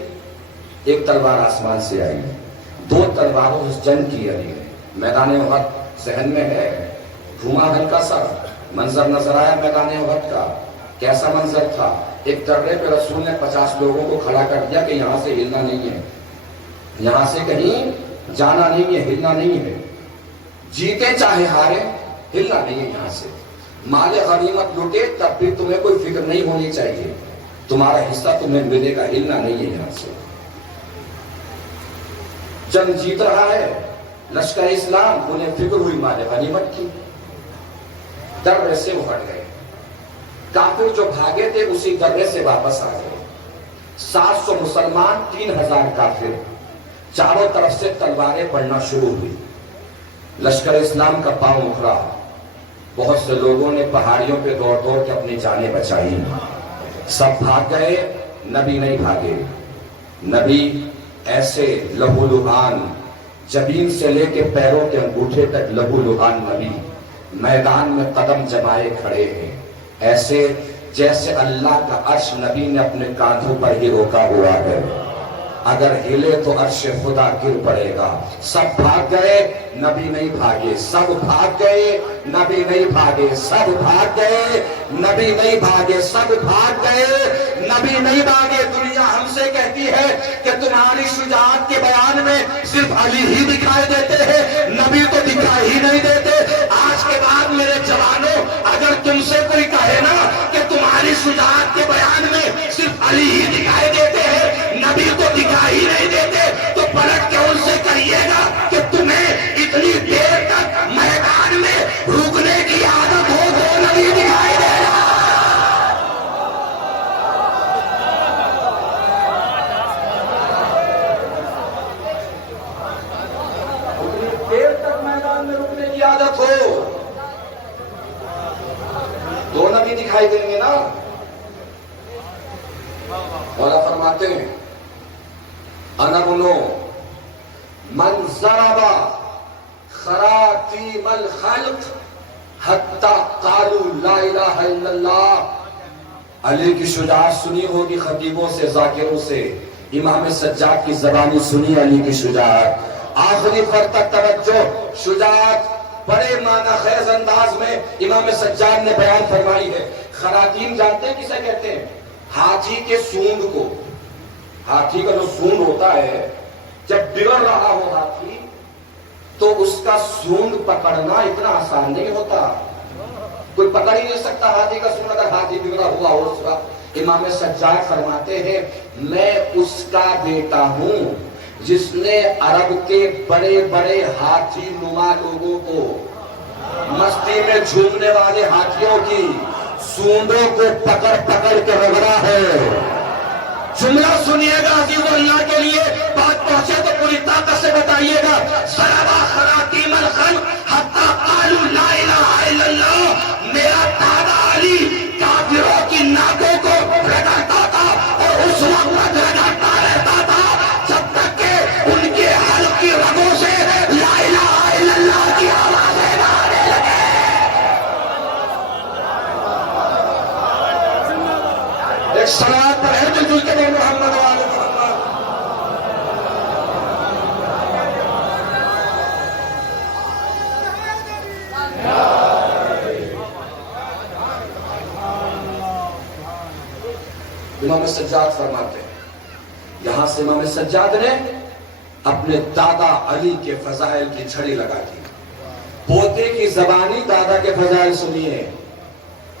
ایک تلوار آسمان سے آئی، 2 تلواروں سے جنگ کی علی نے۔ میدان احد ذہن میں ہے، گھوما ہلکا سا منظر نظر آیا میدان احد کا، کیسا منظر تھا؟ ایک درے پہ رسول نے 50 لوگوں کو کھڑا کر دیا کہ یہاں سے ہلنا نہیں ہے، یہاں سے کہیں جانا نہیں ہے، ہلنا نہیں ہے، جیتے چاہے ہارے ہلنا نہیں ہے یہاں سے، مال غنیمت لوٹے تب بھی تمہیں کوئی فکر نہیں ہونی چاہیے، تمہارا حصہ تمہیں ملے گا، ہلنا نہیں ہے یہاں سے۔ جنگ جیت رہا ہے لشکر اسلام، انہیں فکر ہوئی مال غنیمت کی، درے سے وہ ہٹ گئے. کافر جو بھاگے تھے اسی درے سے واپس آ گئے. 700 مسلمان، 3000 کافر، چاروں طرف سے تلواریں پڑنا شروع ہوئی. لشکر اسلام کا پاؤں اکھڑا. بہت سے لوگوں نے پہاڑیوں پہ دوڑ دوڑ کے اپنی جانیں بچائی. سب بھاگ گئے، نبی نہیں بھاگے. نبی ایسے لہو لہان، جبین سے لے کے پیروں کے انگوٹھے تک لہو لہان نبی میدان میں قدم جمائے کھڑے ہیں، ایسے جیسے اللہ کا عرش نبی نے اپنے کاندھوں پر ہی روکا ہوا ہے. اگر ہلے تو عرش خدا گر پڑے گا. سب بھاگ گئے، نبی نہیں بھاگے. سب بھاگ گئے، نبی نہیں بھاگے. سب بھاگ گئے، نبی نہیں بھاگے. سب بھاگ گئے، نبی نہیں بھاگے. دنیا ہم سے کہتی ہے کہ تمہاری شجاعت کے بیان میں صرف علی ہی دکھائی دیتے ہیں، نبی تو دکھائی ہی نہیں دیتے. آج کے بعد میرے جوانوں، اگر تم سے کوئی کہے نا کہ تمہاری شجاعت کے بیان میں صرف علی ہی دکھائی دیتے ہیں، نبی تو دکھائی ہی نہیں دیتے، تو پلٹ کے ان سے کہیے گا کہ تمہیں اتنی دیر تک میدان میں رکنے کی عادت ہو تو نبی دکھائی دے گا. دیر تک میدان میں رکنے کی عادت ہو تو نبی دکھائی دیں گے نا. مولا فرماتے ہیں انا بنو من ضرب خراتیم الخلق حتی قالوا لا الہ الا اللہ. علی کی شجاعت سنی ہوگی خطیبوں سے، ذاکروں سے. امام سجاد کی زبانی سنی علی کی شجاعت. آخری فر تک توجہ. شجاعت بڑے معنی خیز انداز میں امام سجاد نے بیان فرمائی ہے. خراتیم جانتے ہیں کسے کہتے ہیں؟ ہاتھی کے سونڈ کو. ہاتھی کا جو سونڈ ہوتا ہے، جب بگڑ رہا ہو ہاتھی تو اس کا سونڈ پکڑنا اتنا آسان نہیں ہوتا. کوئی پکڑ ہی نہیں سکتا ہاتھی کا سونڈ اگر ہاتھی بگڑا ہوا ہو اس وقت. امام سجاد فرماتے ہیں میں اس کا بیٹا ہوں جس نے عرب کے بڑے بڑے ہاتھی نما لوگوں کو، مستی میں جھومنے والے ہاتھیوں کی سونڈوں کو پکڑ پکڑ کے رگڑا ہے. جملہ سنیے گا عزیز اللہ کے لیے، بات پہنچے تو پوری طاقت سے بتائیے گا. ضرب خراتیم الخلق حتی قالوا لا الہ الا اللہ. میرا دادا علی کافروں کی ناکوں کو رگڑتا تھا اور اس وقت رگڑتا رہتا تھا جب تک کہ ان کے حلق کی رگوں سے لا الہ الا اللہ کی آوازیں نہ آنے لگے. ایک صلوات پر ہے جو کے لیے محمد والے محمد. امام سجاد فرماتے ہیں یہاں سے امام سجاد نے اپنے دادا علی کے فضائل کی چھڑی لگا دی. پوتے کی زبانی دادا کے فضائل سنیے.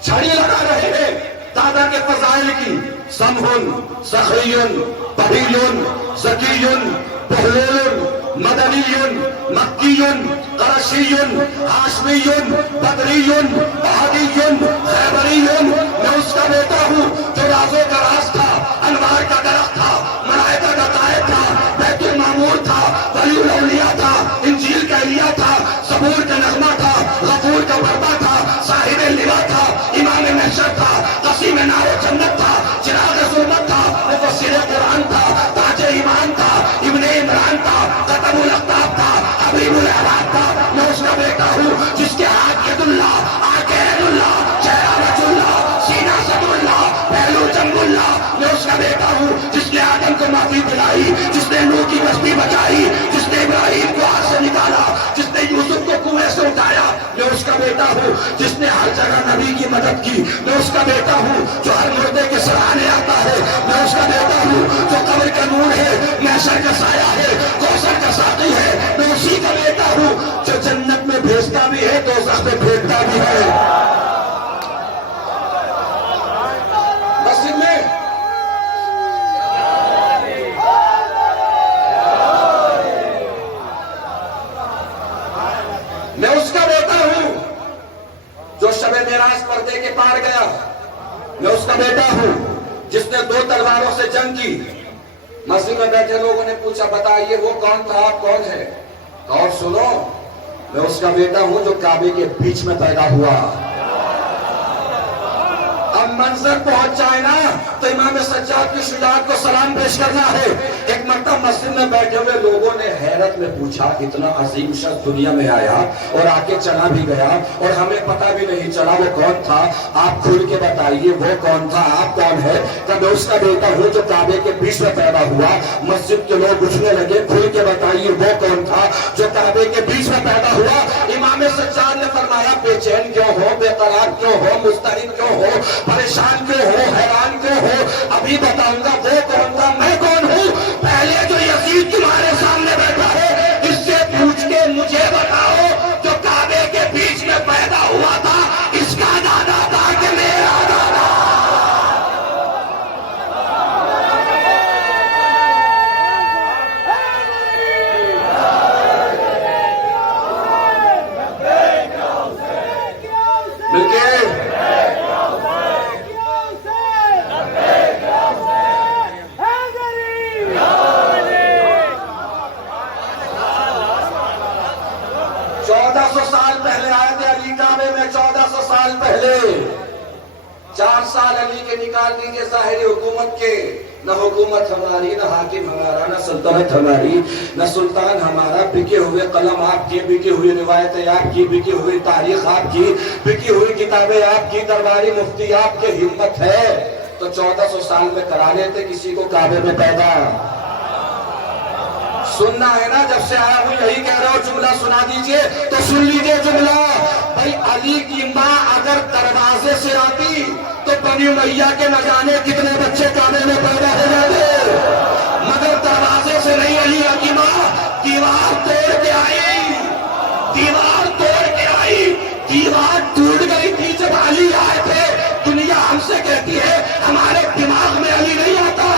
چھڑی لگا رہے ہیں دادا کے فضائل کی. سمحن، سخیون، طویل، ذکیون، بہلول، مدنیون، مکیون، قرشیون، ہاشمیون، بدریون، بہادیون، خیبریون. میں اس کا بیٹا ہوں جو رازوں کا راز تھا، انوار کا درخت تھا، ملائکہ کا قائد تھا، بیت المعمور تھا، ولی الاولیاء تھا، انجیل کا ایلیا تھا، زبور کا نغمہ تھا، غفور کا وربہ تھا، صاحب لوا تھا، امام محشر تھا، قسیم نار و جنت تھا، چراغ ظلمت تھا، مفسر قرآن تھا، تاج ایمان تھا، ابن عمران تھا، قطب الاقطاب تھا، حبیب العباد تھا. میں اس کا بیٹا ہوں جس کے ہاتھ ید اللہ، آنکھ عین اللہ، چہرہ وجہ اللہ، سینہ صد اللہ، پہلو جنب اللہ. میں اس کا بیٹا ہوں جس نے آدم کو معافی دلائی، جس نے نوح کی بستی بچائی، جس نے ابراہیم کو آگ سے نکالا، جس نے یوسف کو کنویں سے اٹھایا. میں اس کا بیٹا ہوں جس نے ہر جگہ نبی کی مدد کی. میں اس کا بیٹا ہوں جو ہر مردے کے سراہنے آتا ہے. میں اس کا بیٹا ہوں جو قبر کا نور ہے، محشر کا سایہ ہے، کوثر کا ساقی ہے. میں اسی کا بیٹا ہوں جو جنت میں بھیجتا بھی ہے، دوزخ میں پھینکتا بھی ہے. مسجد میں میں اس کا بیٹا ہوں جس نے 2 تلواروں سے جنگ کی. مسجد میں بیٹھے لوگوں نے پوچھا بتائیے وہ کون تھا آپ کون ہے؟ اور سنو میں اس کا بیٹا ہوں جو کعبے کے بیچ میں پیدا ہوا. اب منظر پہنچ جائے نا تو امام سجاد کی شجاعت کو سلام پیش کرنا ہے. ایک مرتبہ مسجد میں بیٹھے ہوئے لوگوں نے حیرت میں پوچھا اتنا عظیم شخص دنیا میں آیا اور آ کے چلا بھی گیا اور ہمیں پتہ بھی نہیں چلا وہ کون تھا. آپ کھل کے بتائیے وہ کون تھا آپ کون ہے؟ تب میں اس کا بیٹا ہوں جو کعبے کے بیچ میں پیدا ہوا. مسجد کے لوگ پوچھنے لگے کھل کے بتائیے وہ کون تھا جو کعبے کے بیچ میں پیدا ہوا. امام سجاد نے فرمایا بے چین کیوں ہو بے قرار کیوں ہو مضطرب کیوں ہو پریشان کیوں ہو حیران کیوں ہو؟ ابھی بتاؤں گا وہ کون تھا میں کون ہوں. پہلے جو یزید تمہارے سامنے بیٹھا ہے اس سے پوچھ کے مجھے بتاؤ جو کعبے کے بیچ میں پیدا ہوا تھا اس کا دادا تھا کہ میرا دادا؟ مل کے 1400 سال پہلے آئے تھے علی کعبے میں. 1400 سال پہلے 4 سال علی کے نکال دیجئے ظاہری حکومت کے. نہ حکومت ہماری نہ حاکم ہمارا نہ سلطنت ہماری نہ سلطان ہمارا. بکے ہوئے قلم آپ کی بکی ہوئی روایتیں آپ کی بکی ہوئی تاریخ آپ کی بکی ہوئی کتابیں آپ کی درباری مفتی آپ کے. ہمت ہے تو 1400 سال میں کرا لیتے کسی کو کعبے میں پیدا. سننا ہے نا جب سے آیا ہوں یہی کہہ رہا ہوں جملہ سنا دیجئے تو سن لیجئے جملہ. بھائی علی کی ماں اگر دروازے سے آتی تو بنی امیہ کے نہ جانے کتنے بچے کعبے میں پیدا ہو جاتے مگر دروازے سے نہیں. علی کی ماں دیوار توڑ کے آئی دیوار توڑ کے آئی دیوار ٹوٹ گئی تھی جب علی آئے تھے. دنیا ہم سے کہتی ہے ہمارے دماغ میں علی نہیں آتا.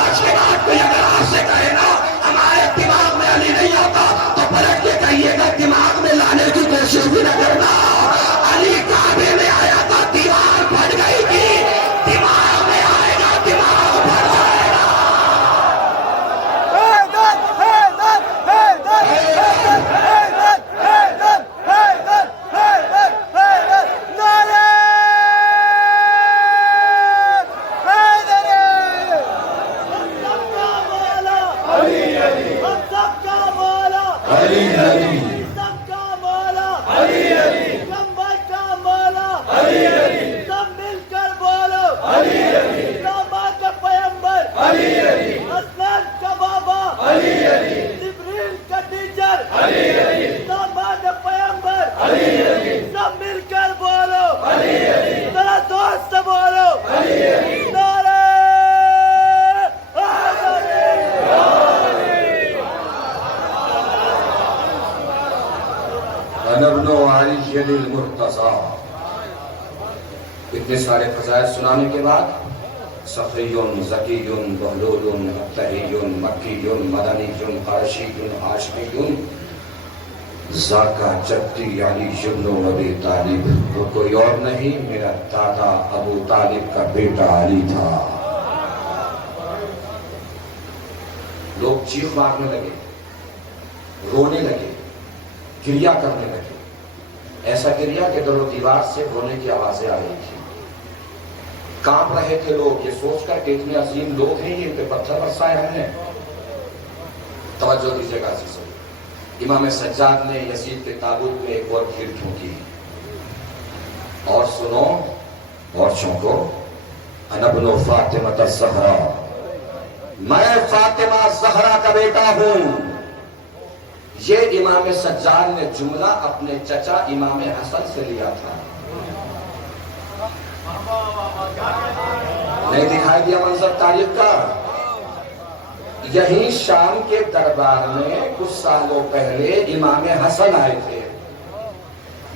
آج کے بعد کوئی اگر آپ سے کہے نا ہمارے دماغ میں علی نہیں آتا تو پلٹ کے کہیے گا دماغ میں لانے کی کوشش بھی نہ کرنا. علی کعبے میں آیا تھا دیوار پھٹ گئی تھی. دماغ میں آئے گا دماغ پھٹ جائے گا. اتنے سارے فضائل سنانے کے بعد صفیون زکیون بہلولون ابتہیون مکیون مدنیون قرشیون عاشقیون ذاکا جدی علی ابن ابی طالب. وہ کوئی اور نہیں میرا دادا ابو طالب کا بیٹا علی تھا. لوگ چیخ مارنے لگے رونے لگے گریہ کرنے لگے. ایسا گریہ کہ در و دیوار سے رونے کی آوازیں آ رہی تھی. کانپ رہے تھے لوگ یہ سوچ کر کہ اتنے عظیم لوگ ہیں یہ ان پہ پتھر برسائے ہم نے. توجہ دیجیے گا عزیزو. امام سجاد نے یزید کے تابوت میں ایک اور کھیر ٹھونکی اور سنو اور چونکو. انا ابن فاطمہ الزہرا میں فاطمہ زہرا کا بیٹا ہوں. یہ امام سجاد نے جملہ اپنے چچا امام حسن سے لیا تھا. نہیں دکھائی دیا منظر تاریخ کا؟ یہی شام کے دربار میں کچھ سالوں پہلے امام حسن آئے تھے.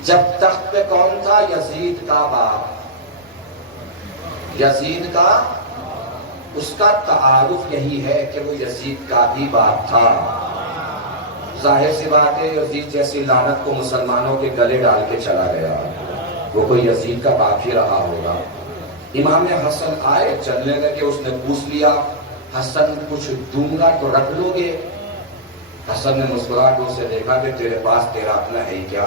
جب تخت پہ کون تھا؟ یزید کا باپ. یزید کا اس کا تعارف یہی ہے کہ وہ یزید کا بھی باپ تھا. ظاہر سی بات ہے یزید جیسی لعنت کو مسلمانوں کے گلے ڈال کے چلا گیا. وہ کوئی یزید کا باپ ہی رہا ہوگا. امام حسن آئے, چلنے لگے, اس نے پوچھ لیا حسن کچھ دوں گا تو رکھ لو گے؟ حسن نے مسکرا کے اسے دیکھا کہ تیرے پاس تیرا اپنا ہے کیا؟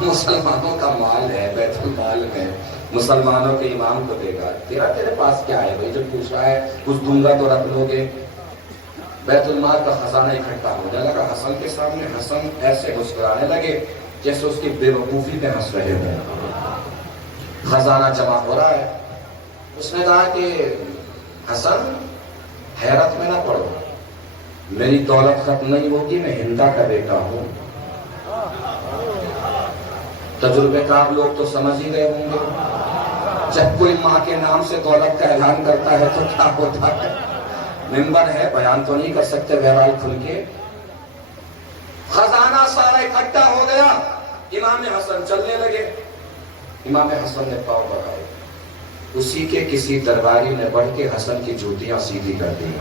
مسلمانوں کا مال ہے, بیت المال میں مسلمانوں کے امام کو دے گا, تیرے پاس کیا ہے بھائی؟ جب پوچھ رہا ہے کچھ دوں گا تو رکھ لو گے؟ بیت المال کا خزانہ اکٹھا ہونے لگا حسن کے سامنے. حسن ایسے مسکرانے لگے جیسے اس کی بے وقوفی پہ ہنس رہے ہوں. خزانہ جمع ہو رہا ہے. اس نے کہا کہ حسن حیرت میں نہ پڑو, میری دولت ختم نہیں ہوگی, میں ہندا کا بیٹا ہوں. تجربے کار لوگ تو سمجھ ہی گئے ہوں گے, جب کوئی ماں کے نام سے دولت کا اعلان کرتا ہے تو کیا ہوتا ہے. ممبر ہے, بیان تو نہیں کر سکتے بہرحال کھل کے. خزانہ سارا اکٹھا ہو گیا. امام حسن چلنے لگے. امام حسن نے پاؤں بڑھائے. اسی کے کسی درباری نے بڑھ کے حسن کی جوتیاں سیدھی کر دی.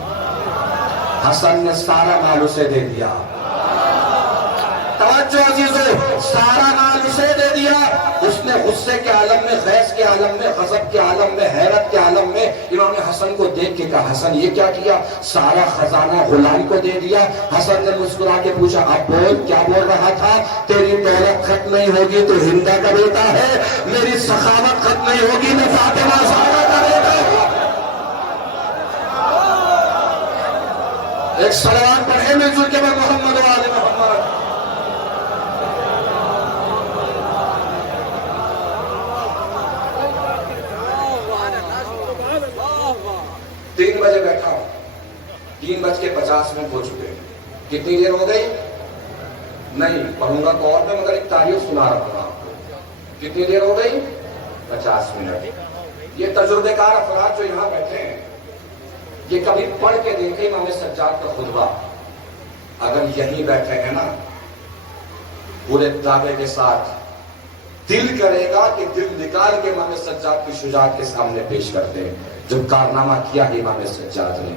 حسن نے سارا مال اسے دے دیا. توجہ عزیزو, سارا مال اسے دے دیا. اس نے غصے کے عالم میں, خیز کے عالم میں, غضب کے عالم میں, حیرت کے عالم میں امام حسن کو دیکھ کے کہا حسن یہ کیا کیا؟ سارا خزانہ غلام کو دے دیا. حسن نے مسکرا کے پوچھا اب بول, کیا بول رہا تھا؟ تیری دولت ختم نہیں ہوگی تو ہندا کا بیٹا ہے, میری سخاوت ختم نہیں ہوگی میں فاطمہ زہرا کا بیٹا ہوں. ایک صلوات پڑھے مل جل کے میں محمد و آل محمد. 3 بجے بیٹھا ہوں, 3:50 ہو چکے. کتنی دیر ہو گئی؟ نہیں پڑھوں گا تو اور میں مگر ایک تاریخ سنا رہا ہوں آپ کو. کتنی دیر ہو گئی؟ 50 منٹ. یہ تجربے کار افراد جو یہاں بیٹھے ہیں, یہ کبھی پڑھ کے دیکھیں امام سجاد کا خطبہ. اگر یہیں بیٹھے ہیں نا, پورے دعوے کے ساتھ دل کرے گا کہ دل نکال کے امام سجاد کی شجاعت کے سامنے پیش کرتے ہیں. جو کارنامہ کیا ہے امام سجاد نے,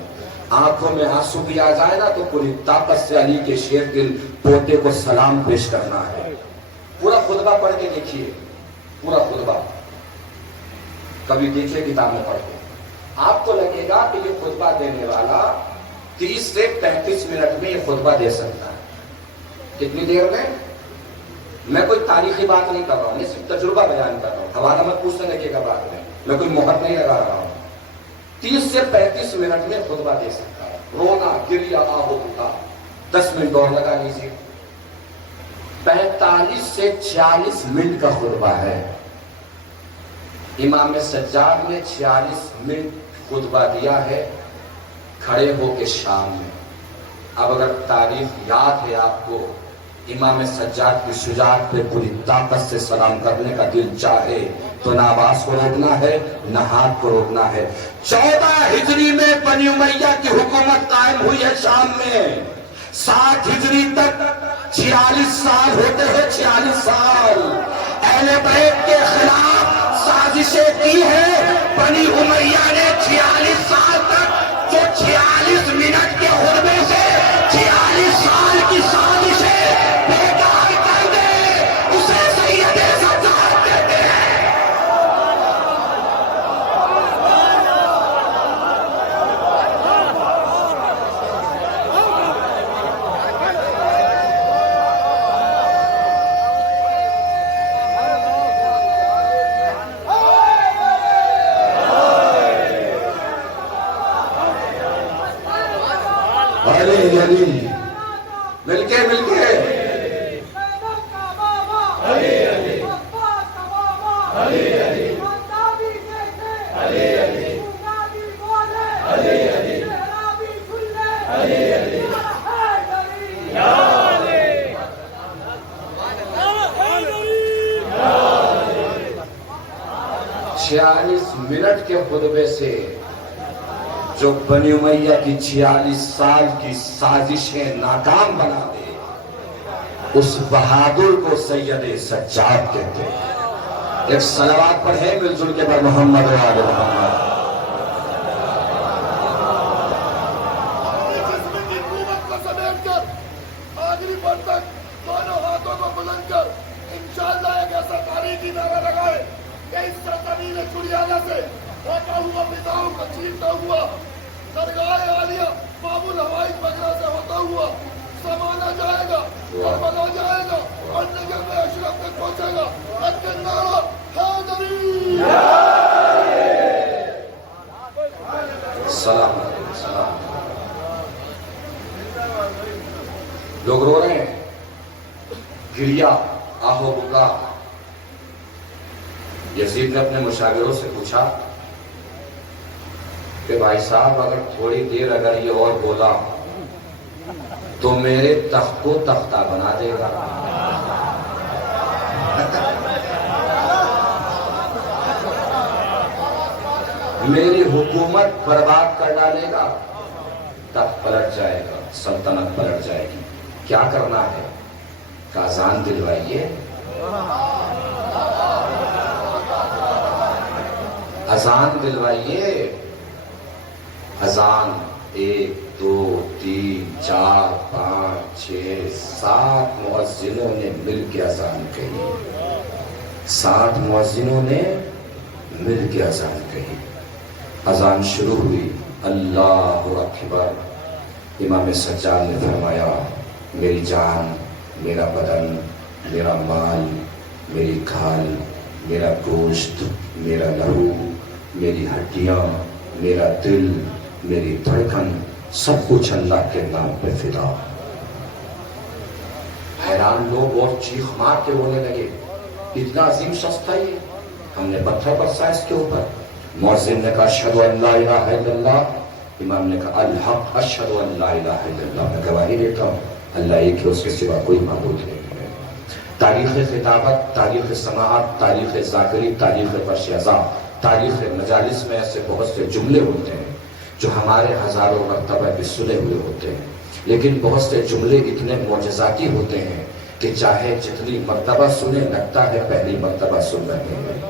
آنکھوں میں آنسو بھی آ جائے نا تو پوری طاقت سے علی کے شیر دل پوتے کو سلام پیش کرنا ہے. پورا خطبہ پڑھ کے دیکھیے, پورا خطبہ کبھی دیکھیے کتاب میں پڑھ کے, آپ کو لگے گا کہ یہ خطبہ دینے والا 30 سے 35 منٹ میں یہ خطبہ دے سکتا ہے. کتنی دیر میں؟ میں کوئی تاریخی بات نہیں کر رہا ہوں, یہ صرف تجربہ بیان کر رہا ہوں. حوالہ مت پوچھنے لگے گا بعد میں کوئی مہر نہیں لگا رہا ہوں. 30 سے 35 منٹ میں خطبہ دے سکتا ہے. رونا گریا آہو بکا 10 منٹ اور لگا لیجیے. 45 سے 40 منٹ کا خطبہ ہے. امام سجاد نے 46 منٹ خطبہ دیا ہے کھڑے ہو کے شام میں. اب اگر تاریخ یاد ہے آپ کو, امام سجاد کی شجاعت پہ پوری طاقت سے سلام کرنے کا دل چاہے تو نہ آواز کو روکنا ہے نہ ہاتھ کو روکنا ہے. 14 ہجری میں بنی امیہ کی حکومت قائم ہوئی ہے شام میں. 7 ہجری تک 46 سال ہوتے ہیں. 46 سال اہل بیت کے خلاف سازشیں کی ہے بنی امیہ نے. 46 سال تک جو 46 منٹ کے خطبے سے 46 سال کی سازشیں بیکار کر دے, اسے سید سجاد کہتے ہیں. علی مل کے منٹ کے خطبے سے جو بنی امیہ کی 46 سال کی سازشیں ناکام بنا دے, اس بہادر کو سید سجاد کہتے ہیں. ایک صلوات پڑھے مل جل کے پر محمد و آل محمد. جسم کی قوت کو سمیٹ کر آخری پل تک دونوں ہاتھوں کو بلند کر انشاءاللہ ایک ایسا تاریخی نعرہ لگائے کہ اس سرزمین کلیانہ سے ہوتا ہوا فضاؤں کا چیرتا ہوا درگاہ عالیہ باب الہوائی بگرا سے ہوتا ہوا سمانا جائے گا کربلا جائے گا اور نگر میں اشرف تک پہنچے گا لیکن نعرہ حیدری سلام علیکم سلام. لوگ رو رہے ہیں, گریا آہو بکا. یزید نے اپنے مشاوروں سے پوچھا کہ بھائی صاحب اگر تھوڑی دیر اگر یہ اور بولا تو میرے تخت کو تختہ بنا دے گا. میری حکومت برباد کر ڈالے گا, تخت پلٹ جائے گا, سلطنت پلٹ جائے گی. کیا کرنا ہے؟ کہ اذان دلوائیے, اذان دلوائیے. اذان 1 2 3 4 5 6 7 مؤذنوں نے مل کے اذان کہی. 7 مؤذنوں نے مل کے اذان کہی. اذان شروع ہوئی, اللہ اکبر. امام سجاد نے فرمایا میری جان, میرا بدن, میرا مال, میری کھال, میرا گوشت, میرا لہو, میری ہڈیاں, میرا دل, میری دھڑکن, سب کچھ اللہ کے نام پہ فدا. حیران لوگ اور چیخ مار کے رونے لگے. اتنا عظیم شخص تھا یہ. ہم نے پتھر برسا اس کے اوپر. مؤذن نے کہا اشہدو ان لا الہ الا اللہ. امام نے کہا الحق اشہدو ان لا الہ الا اللہ. میں گواہی دیتا ہوں اللہ ایک ہے, اس کے سوا کوئی معبود نہیں ہے. تاریخ خطابت, تاریخ سماعت, تاریخ ذاکری, تاریخ فرش ازا, تاریخ مجالس میں ایسے بہت سے جملے ہوتے ہیں جو ہمارے ہزاروں مرتبہ بھی سنے ہوئے ہوتے ہیں, لیکن بہت سے جملے اتنے معجزاتی ہوتے ہیں کہ چاہے جتنی مرتبہ سنے لگتا ہے پہلی مرتبہ سن رہے ہیں.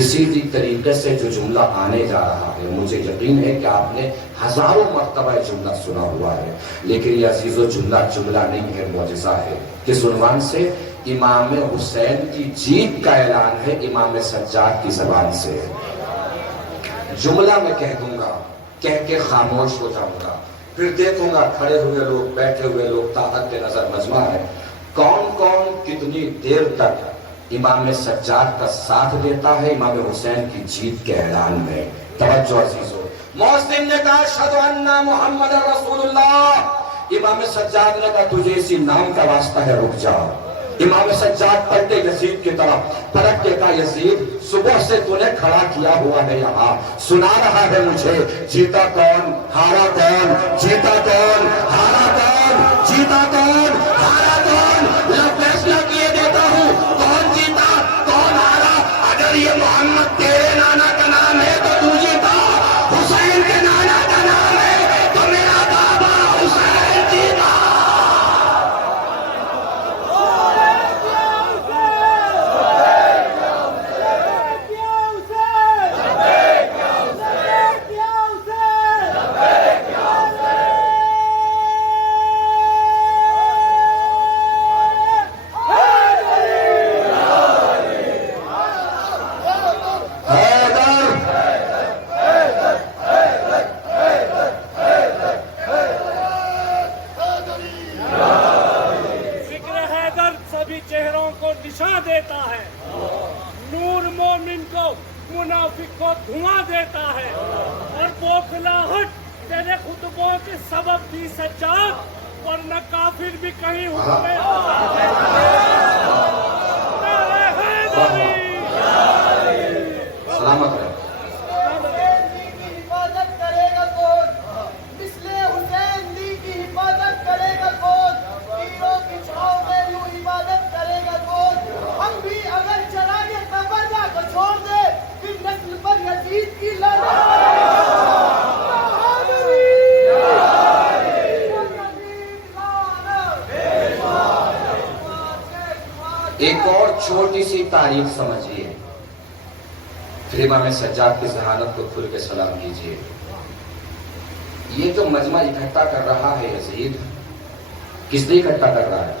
اسی طریقے سے جو جملہ آنے جا رہا ہے, مجھے یقین ہے کہ آپ نے ہزاروں مرتبہ جملہ سنا ہوا ہے, لیکن یہ عزیزو جملہ نہیں ہے, معجزہ ہے. کس عنوان سے؟ امام حسین کی جیت کا اعلان ہے امام سجاد کی زبان سے. جملہ میں کہہ دوں گا, کہہ کے خاموش ہو جاؤں گا, پھر دیکھوں گا کھڑے ہوئے لوگ, بیٹھے ہوئے لوگ, طاقت کے نظر مجمع ہے, کون کون کتنی دیر تک امام سجاد کا ساتھ دیتا ہے امام حسین کی جیت کے اعلان میں. توجہ عزیزو. مؤذن نے کہا اشہدو ان محمد رسول اللہ. امام سجاد نے کہا تجھے اسی نام کا واسطہ ہے, رک جا. امام سجاد پلٹے یزید کی طرف, پلٹ کے کہا یزید صبح سے تو نے کھڑا کیا ہوا ہے یہاں, سنا رہا ہے مجھے جیتا کون, ہارا کون, جیتا کون, ہارا کون, جیتا کون, ہارا کون. میں فیصلہ کیے دیتا ہوں کون جیتا کون ہارا. اگر یہ محمد تیرے نانا کا نام ہے تو تو جیتا, حسین کے نانا کا نام ہے تو میرا بابا حسین جیتا. دیتا ہے, نور مومن کو منافق کو دھواں دیتا ہے, اور بوکھلاہٹ تیرے خطبوں کے سبب بھی سجاد, ورنہ کافر بھی کہیں حکم سلامت رہے. حفاظت کرے گا کون, مثل حسین دی کی حفاظت کرے گا کون, تیروں کی چھاؤں میں یوں عبادت کرے گا کون. ہم بھی اگر چراغے تبرہ کو چھوڑ دے پھر نسل پر یزید کی ایک اور چھوٹی سی تاریخ سمجھیے, پھر امام سجاد کی ذہانت کو کھل کے سلام کیجیے. یہ جو مجمع اکٹھا کر رہا ہے یزید, کس لیے اکٹھا کر رہا ہے؟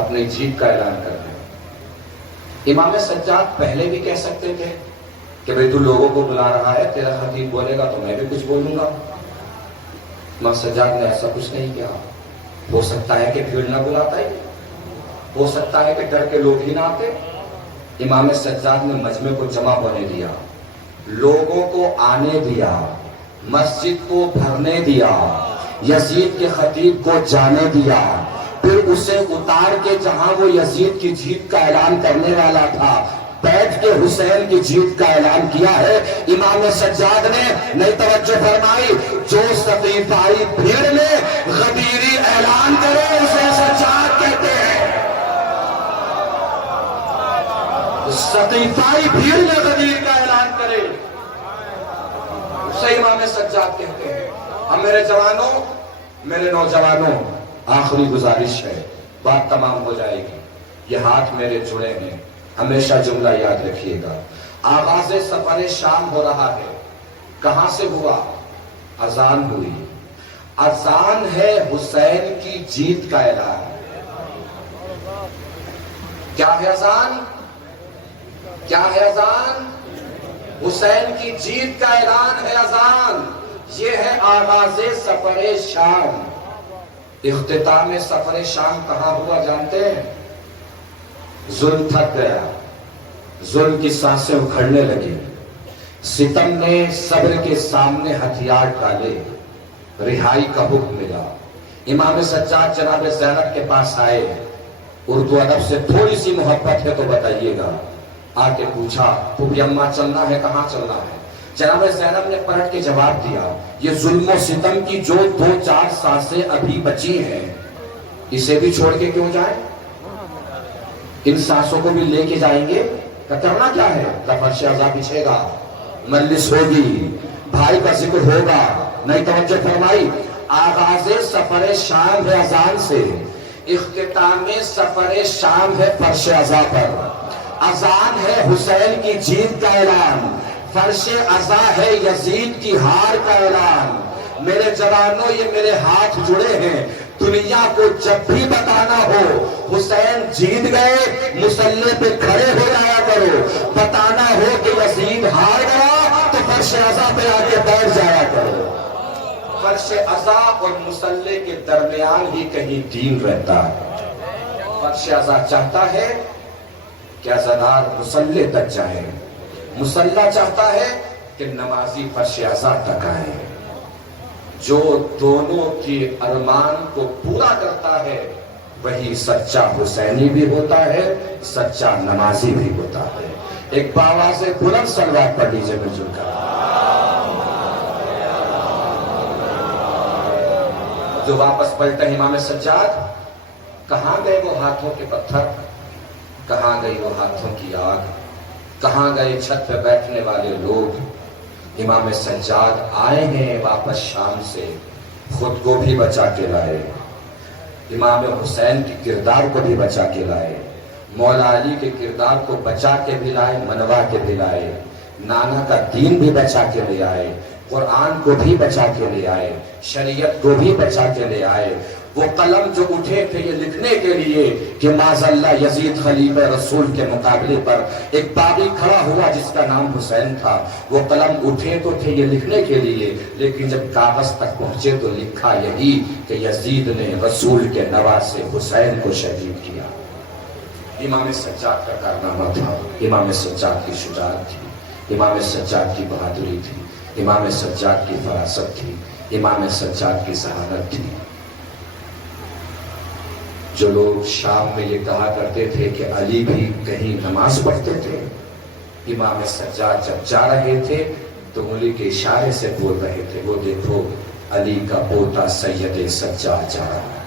اپنی جیت کا اعلان کرنا ہے. امام سجاد پہلے بھی کہہ سکتے تھے کہ بھئی تو لوگوں کو بلا رہا ہے، تیرا خطیب بولے گا تو میں بھی کچھ بولوں گا. امام سجاد نے ایسا کچھ نہیں کیا. ہو سکتا ہے کہ بھیڑ نہ بلاتا ہی، ہو سکتا ہے کہ ڈر کے لوگ ہی نہ آتے. امام سجاد نے مجمع کو جمع ہونے دیا، لوگوں کو آنے دیا، مسجد کو بھرنے دیا، یزید کے خطیب کو جانے دیا، پھر اسے اتار کے جہاں وہ یزید کی جیت کا اعلان کرنے والا تھا بیٹھ کے حسین کی جیت کا اعلان کیا ہے. امام سجاد نے نئی توجہ فرمائی، جو سقیفائی بھیڑ میں غدیری اعلان کرے اسے سجاد کہتے ہیں. سقیفائی بھیڑ میں غدیر کا اعلان کرے اسے امام سجاد کہتے ہیں. اب میرے جوانوں، میرے نوجوانوں، آخری گزارش ہے، بات تمام ہو جائے گی. یہ ہاتھ میرے جڑے ہیں، ہمیشہ جملہ یاد رکھیے گا. آغاز سفر شام ہو رہا ہے. کہاں سے ہوا؟ اذان ہوئی. اذان ہے حسین کی جیت کا اعلان. کیا ہے اذان؟ کیا ہے اذان؟ حسین کی جیت کا اعلان ہے اذان. یہ ہے آغاز سفر شام. اختتام سفر شام کہاں ہوا جانتے ہیں؟ ظلم تھک گیا، ظلم کی سانسیں اکھڑنے لگی، ستم نے صبر کے سامنے ہتھیار ڈالے، رہائی کا حکم ملا. امام سجاد جناب زینب کے پاس آئے. اردو ادب سے تھوڑی سی محبت ہے تو بتائیے گا. آ کے پوچھا پھوپھی اماں چلنا ہے؟ کہاں چلنا ہے؟ جناب زینب نے پلٹ کے جواب دیا، یہ ظلم و ستم کی جو 2-4 سانسیں ابھی بچی ہیں اسے بھی چھوڑ کے کیوں جائیں؟ ان سانسوں کو بھی لے کے جائیں گے. کرنا کیا ہے؟ فرش عذاب بچھے گا، مجلس ہوگی، بھائی کا ذکر ہوگا. نئی توجہ فرمائی. آغاز سفر شام ہے اذان سے، اختتام سفر شام ہے فرش عزا پر. اذان ہے حسین کی جیت کا اعلان، فرش عزا ہے یزید کی ہار کا اعلان. میرے جوانوں، یہ میرے ہاتھ جڑے ہیں. دنیا کو جب بھی بتانا ہو حسین جیت گئے، مصلی پہ کھڑے ہو جایا کرو. بتانا ہو کہ یزید ہار گیا تو فرش عزا پہ آ کے بیٹھ جایا کرو. فرش عزا اور مصلی کے درمیان ہی کہیں دین رہتا ہے. فرش عزا چاہتا ہے کہ عزادار مصلی تک جائیں، مصلی چاہتا ہے کہ نمازی فرش عزا تک آئیں. جو دونوں کے ارمان کو پورا کرتا ہے وہی سچا حسینی بھی ہوتا ہے، سچا نمازی بھی ہوتا ہے. ایک باواز بلند صلوات پڑھ لیجیے مل جل کر. جو واپس پلٹے امام سجاد، کہاں گئے وہ ہاتھوں کے پتھر، کہاں گئی وہ ہاتھوں کی آگ، کہاں گئے چھت پہ بیٹھنے والے لوگ. امام سجاد آئے ہیں واپس شام سے، خود کو بھی بچا کے لائے، امام حسین کی کردار کو بھی بچا کے لائے، مولا علی کے کردار کو بچا کے بھی لائے، منوا کے بھی لائے، نانا کا دین بھی بچا کے لے آئے، قرآن کو بھی بچا کے لے آئے، شریعت کو بھی بچا کے لے آئے. وہ قلم جو اٹھے تھے یہ لکھنے کے لیے کہ معاذاللہ یزید خلیفہ رسول کے مقابلے پر ایک باغی کھڑا ہوا جس کا نام حسین تھا، وہ قلم اٹھے تو تھے یہ لکھنے کے لیے، لیکن جب کاغذ تک پہنچے تو لکھا یہی کہ یزید نے رسول کے نواسے حسین کو شہید کیا. امام سجاد کا کارنامہ تھا، امام سجاد کی شجاعت تھی، امام سجاد کی بہادری تھی، امام سجاد کی فراست تھی، امام سجاد کی ذہانت تھی. جو لوگ شام میں یہ کہا کرتے تھے کہ علی بھی کہیں نماز پڑھتے تھے، امام سجاد جب جا رہے تھے تو انگلی کے اشارے سے بول رہے تھے، وہ دیکھو علی کا پوتا سید سجاد جا رہا ہے.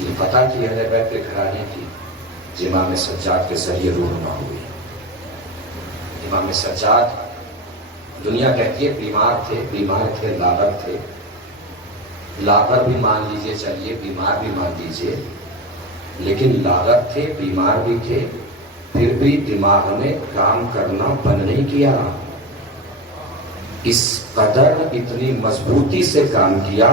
یہ پتہ کی اہل بیت کے گھرانے کی امام سجاد کے ذریعے رونما ہوئی. امام سجاد دنیا کہتی ہے بیمار تھے، لاغر تھے. لاغر بھی مان لیجئے، چلیے بیمار بھی مان لیجئے، لیکن لاغر تھے، بیمار بھی تھے، پھر بھی دماغ نے کام کرنا بند نہیں کیا. اس قدر اتنی مضبوطی سے کام کیا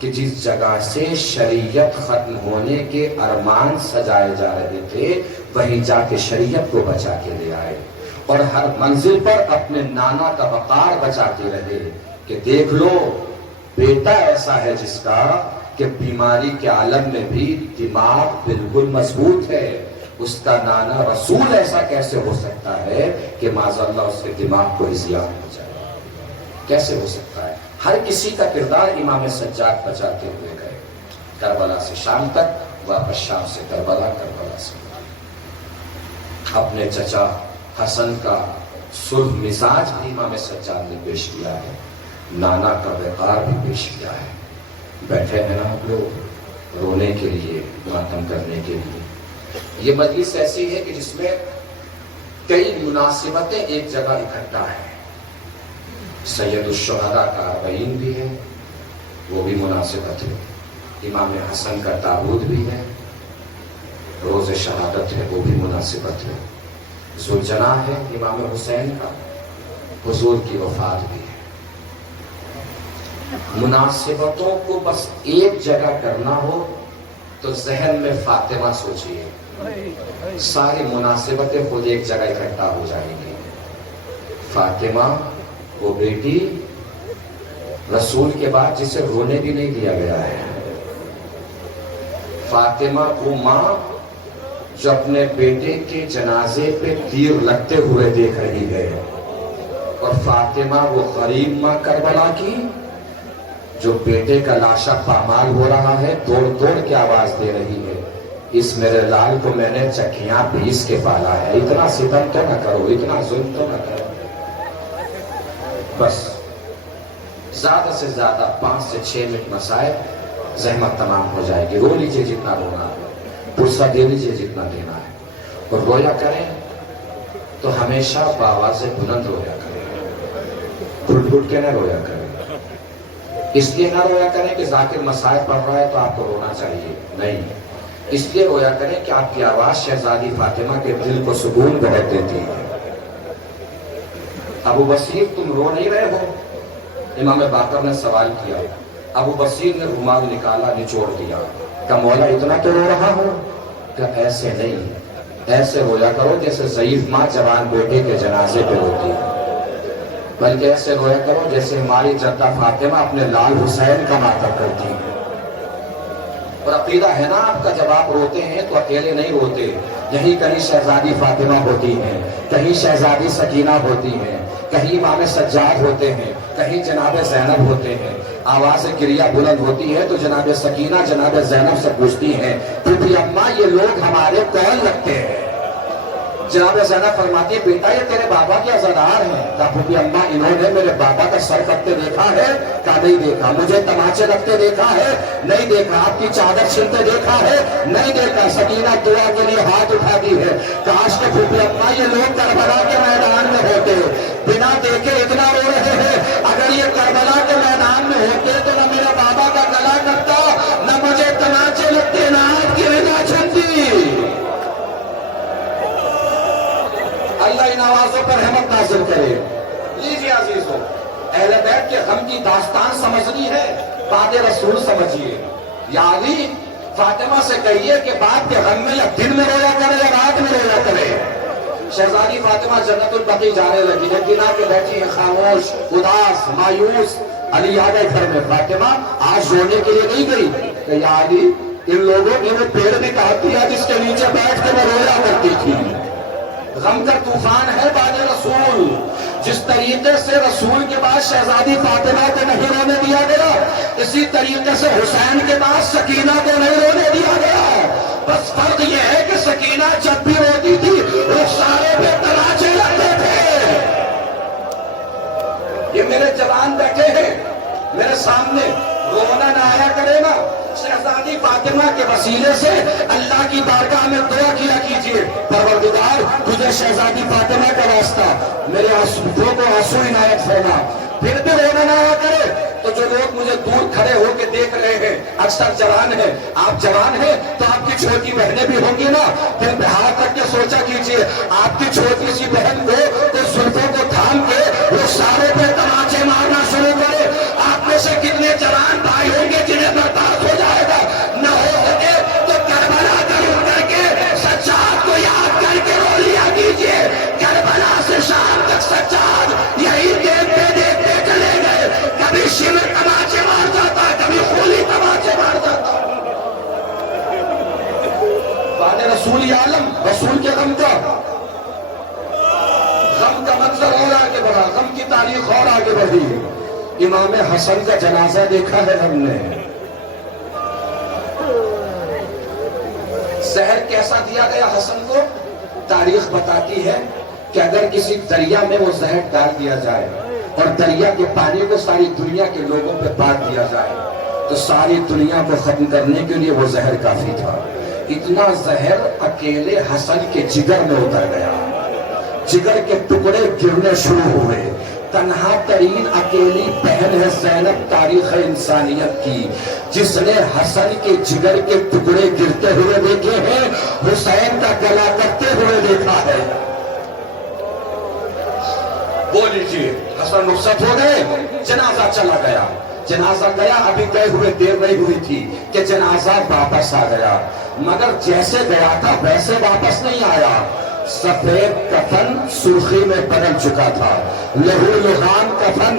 کہ جس جگہ سے شریعت ختم ہونے کے ارمان سجائے جا رہے تھے وہیں جا کے شریعت کو بچا کے لے آئے اور ہر منزل پر اپنے نانا کا وقار بچاتے رہے کہ دیکھ لو بیٹا ایسا ہے جس کا کہ بیماری کے عالم میں بھی دماغ بالکل مضبوط ہے، اس کا نانا رسول ایسا کیسے ہو سکتا ہے کہ معاذ اللہ اس کے دماغ کو اذیان ہو جائے، کیسے ہو سکتا ہے؟ ہر کسی کا کردار امام سجاد بچاتے ہوئے گئے، کربلا سے شام تک، واپس شام سے کربلا، کربلا سے اپنے چچا حسن کا صلح مزاج بھی امام سجاد نے پیش کیا ہے، نانا کا وقار بھی پیش کیا ہے۔ بیٹھے ہیں نا ہم لوگ رونے کے لیے، ماتم کرنے کے لیے۔ یہ مجلس ایسی ہے کہ جس میں کئی مناسبتیں ایک جگہ اکٹھا ہیں۔ سید الشہداء کا 40 بھی ہے، وہ بھی مناسبت ہے، امام حسن کا تابوت بھی ہے، روز شہادت ہے، وہ بھی مناسبت ہے، ذوالجناح ہے امام حسین کا، حضور کی وفات بھی ہے۔ مناسبتوں کو بس ایک جگہ کرنا ہو تو ذہن میں فاطمہ سوچیے، ساری مناسبتیں خود ایک جگہ اکٹھا ہو جائیں گی۔ فاطمہ وہ بیٹی رسول کے بعد جسے رونے بھی نہیں دیا گیا ہے، فاطمہ وہ ماں جو اپنے بیٹے کے جنازے پہ تیر لگتے ہوئے دیکھ رہی ہے، اور فاطمہ وہ غریب ماں کربلا کی جو بیٹے کا لاشا پامال ہو رہا ہے، توڑ توڑ کے آواز دے رہی ہے، اس میرے لال کو میں نے چکیاں پیس کے پالا ہے، اتنا ستم تو نہ کرو، اتنا ظلم تو نہ کرو۔ بس زیادہ سے زیادہ 5 سے 6 منٹ مسائل، زحمت تمام ہو جائے گی۔ رو لیجئے جتنا رونا ہے، پرسہ دے لیجئے جتنا دینا ہے، اور رویا کریں تو ہمیشہ بآواز بلند رویا کریں، گھٹ گھٹ کے نہ رویا کریں۔ اس لیے نہ رویا کریں کہ ذاکر مسائل پڑھ رہا ہے تو آپ کو رونا چاہیے، نہیں، اس لیے رویا کریں کہ آپ کی آواز شہزادی فاطمہ کے دل کو سکون بہت دیتی ہے۔ ابو بصیر تم رو نہیں رہے ہو؟ امام باقر نے سوال کیا، ابو بصیر نے رومال نکالا، نچوڑ دیا، کہ مولا اتنا تو رو رہا ہو؟ کہ ایسے نہیں، ایسے رویا کرو جیسے ضعیف ماں جوان بیٹے کے جنازے پہ روتی ہے، بلکہ ایسے رویا کرو جیسے ہماری جدہ فاطمہ اپنے لال حسین کا ماتم کرتی ہے۔ اور عقیدہ ہے نا آپ کا، جب آپ روتے ہیں تو اکیلے نہیں روتے، یہیں کہیں شہزادی فاطمہ ہوتی ہیں، کہیں شہزادی سکینہ ہوتی ہیں، کہیں امام سجاد ہوتے ہیں، کہیں جناب زینب ہوتے ہیں۔ آواز گریہ بلند ہوتی ہے تو جناب سکینہ جناب زینب سے پوچھتی ہیں، پھپھی اماں یہ لوگ ہمارے کون لگتے ہیں؟ جناب زینب فرماتی ہے، بیٹا یہ تیرے بابا کے عزادار ہیں۔ کہا پھپھی اماں انہوں نے میرے بابا کا سر کٹتے دیکھا ہے؟ کہا نہیں دیکھا۔ مجھے تماچے لگتے دیکھا ہے؟ نہیں دیکھا۔ آپ کی چادر چھلتے دیکھا ہے؟ نہیں دیکھا۔ سکینہ دعا کے لیے ہاتھ اٹھاتی ہے، کاش کہ پھپھی اماں یہ لوگ کربلا کے میدان میں ہوتے، بنا دیکھے اتنا رو رہے ہیں، اگر یہ کربلا کے میدان میں ہوتے تو نہ میرا بابا کا گلا کٹتا، نہ مجھے تماچے لگتے، نہ آپ کی رضا چھلتی۔ اللہ ان آوازوں پر رحمت نازل کرے۔ لیجیے عزیزو، اہل بیت کے غم کی داستان سمجھنی ہے، بعد رسول سمجھیے۔ یا علی فاطمہ سے کہیے کہ باپ کے غم میں یا دن میں رویا کرے یا رات میں رویا کرے۔ شہزادی فاطمہ جنت البقیع جانے لگی ہے، گنا کے بیٹھی ہے، خاموش، اداس، مایوس۔ علی آ گئے گھر میں، فاطمہ آج رونے کے لیے نہیں گئی؟ کہ یا علی ان لوگوں نے وہ پیڑ بھی کاٹ دیا جس کے نیچے بیٹھ کے میں رویا کرتی تھی۔ غم کا طوفان ہے بعد رسول۔ جس طریقے سے رسول کے بعد شہزادی فاطمہ کو نہیں رونے دیا گیا، اسی طریقے سے حسین کے بعد سکینہ کو نہیں رونے دیا گیا۔ بس فرق یہ ہے کہ سکینہ جب بھی روتی تھی رخسارے پہ تماچے لگتے تھے۔ یہ میرے جوان بیٹھے ہیں میرے سامنے، رونا نہ آیا کرے نا۔ شہزادی فاطمہ کے وسیلے سے اللہ کی بارگاہ میں دعا کیا کیجئے، پروردگار تجھے شہزادی فاطمہ کا واسطہ میرے آنسوؤں کو آنسو عنایت فرما۔ پھر بھی رونا نہ آیا کرے تو جو لوگ مجھے دور کھڑے ہو کے دیکھ رہے ہیں اکثر جوان ہیں، آپ جوان ہیں تو آپ کی چھوٹی بہنیں بھی ہوں گی نا، دل پہ ہاتھ رکھ کے سوچا کیجئے، آپ کی چھوٹی سی بہن کو تو زلفوں کو تھام کے وہ سارے پہ تماچے مارنا شروع کرے۔ آپ میں سے کتنے جوان بھائی ہوں گے جنہیں برداشت ہو جائے گا؟ نہ ہو سکے تو کربلا کا رخ کر کے سجاد کو یاد رسول کے غم کا منظر اور آگے بڑھا، غم کی تاریخ اور آگے بڑھی۔ امام حسن کا جنازہ دیکھا ہے ہم نے، زہر کیسا دیا گیا حسن کو؟ تاریخ بتاتی ہے کہ اگر کسی دریا میں وہ زہر ڈال دیا جائے اور دریا کے پانی کو ساری دنیا کے لوگوں پہ بانٹ دیا جائے تو ساری دنیا کو ختم کرنے کے لیے وہ زہر کافی تھا۔ اتنا زہر اکیلے حسن کے جگر میں اتر گیا، جگر کے ٹکڑے گرنے شروع ہوئے۔ تنہا ترین اکیلی بہن ہے زینب تاریخ انسانیت کی، جس نے حسن کے جگر کے ٹکڑے گرتے ہوئے دیکھے ہیں، حسین کا گلا کٹتے ہوئے دیکھا ہے۔ بولیجیے، حسن رخصت ہو گئے، جنازہ چلا گیا، جنازہ گیا، ابھی گئے ہوئے دیر نہیں ہوئی تھی کہ جنازہ واپس آ گیا، مگر جیسے گیا تھا ویسے واپس نہیں آیا۔ سفید کفن سرخی میں بدل چکا تھا، لہو لہان کفن۔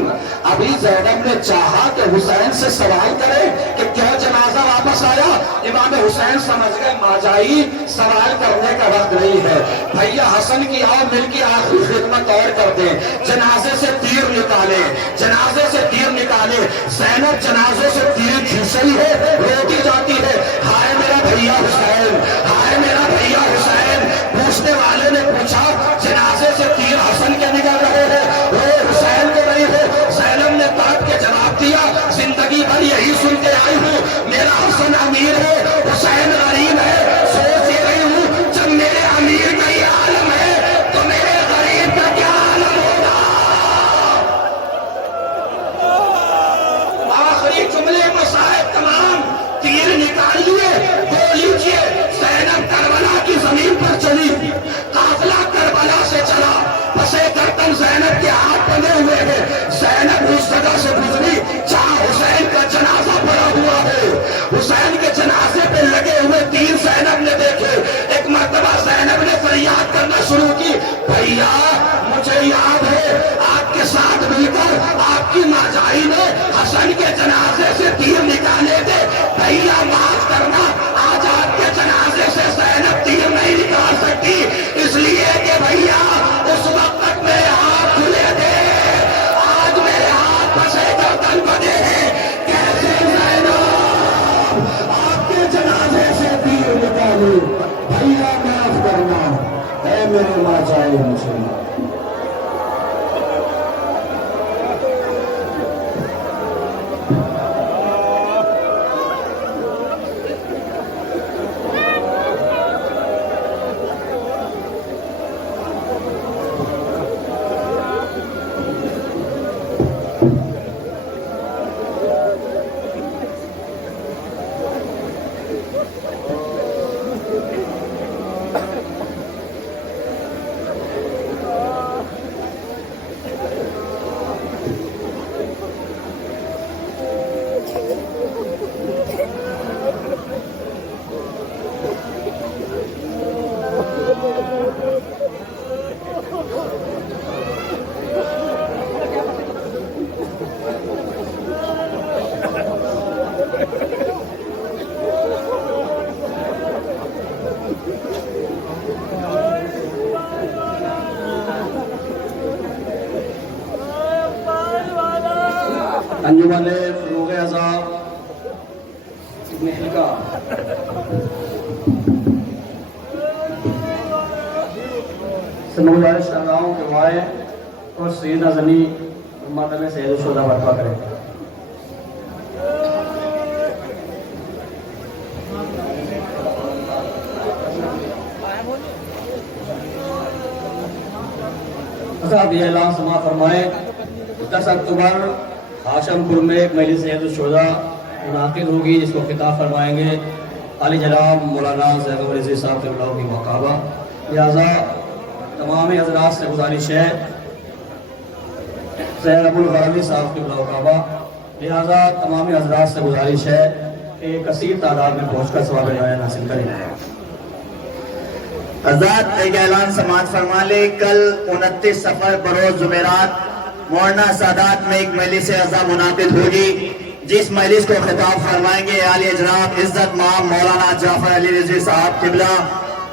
ابھی زینب نے چاہا کہ حسین سے سوال کرے کہ کیوں جنازہ واپس آیا؟ امام حسین سمجھ گئے ماجائی سوال کرنے کا وقت نہیں ہے، بھیا حسن کی آؤ مل کے آخری خدمت اور کر دیں، جنازے سے تیر نکالے، جنازے سے تیر نکالے۔ زینب جنازوں سے تیر کھینچ رہی ہے، روتی جاتی ہے، ہائے میرا بھیا حسین، ہائے میرا بھیا حسین۔ پوچھنے والے نے پوچھا جنازے سے تیر حسن کے نکل رہے ہیں، وہ حسین کے نہیں ہے؟ زینب نے کاٹ کے جواب دیا، زندگی بھر یہی سنتے آئی ہوں، میرا حسن امیر ہے، حسین غریب ہے۔ سوچ یہ رہی ہوں جب میرے امیر کا یہ عالم ہے تو میرے غریب کا کیا عالم ہوگا۔ آخری جملے مسائب تمام، تیر نکال لیے، بول لیجیے۔ زینب کربلا کی زمین پر چلی، قافلہ کربلا سے چلا، پسے گردن زینب کے ہاتھ بندھے ہوئے ہیں، زینب اس جگہ سے گزری جہاں حسین کا جنازہ پڑا ہوا ہے۔ حسین کے جنازے پہ لگے ہوئے تیر زینب نے دیکھے، ایک مرتبہ زینب نے فریاد کرنا شروع کی، بھیا مجھے یاد ہے آپ کے ساتھ مل کر آپ کی ماجائی نے حسن کے جنازے سے تیر نکالے تھے، بھیا معاف کرنا، آج آپ کے جنازے سے زینب تیر نہیں نکال سکتی، اس لیے کہ بھیا اس وقت تک میرے ہاتھ کھلے تھے، آج میرے ہاتھ پسے گردن بدے ہیں، کیسے زینب آپ کے جنازے سے تیر نکالے، بھیا معاف کرنا، اے میرے ماجائے مجھے۔ انجمن فروغ اعضاء ابن حلقہ سے گزارش کر رہا ہوں کہ وہ آئے اور سیدہ زنی ماتم سید الشہداء برپا کریں۔ صاحب یہ اعلان سما فرمائے، 10 اکتوبر ہاشم پور میں ایک مجلس سید الشہداء منعقد ہوگی جس کو خطاب فرمائیں گے عالی جناب مولانا زینب رضوی صاحب قبلہ کی مقابہ، لہذا تمام حضرات سے گزارش ہے، زینب الغرضی صاحب قبلہ مقابہ، لہذا تمام حضرات سے گزارش ہے کہ کثیر تعداد میں پہنچ کر ثواب بیان حاصل کریں۔ حضرات ایک اعلان سماعت فرما لے، کل 29 سفر بروز جمعرات مولانا سادات میں ایک مجلس اعزاء منعقد ہوگی، جس مجلس کو خطاب فرمائیں گے عالی جناب عزت مآب مولانا جعفر علی رضوی صاحب قبلہ،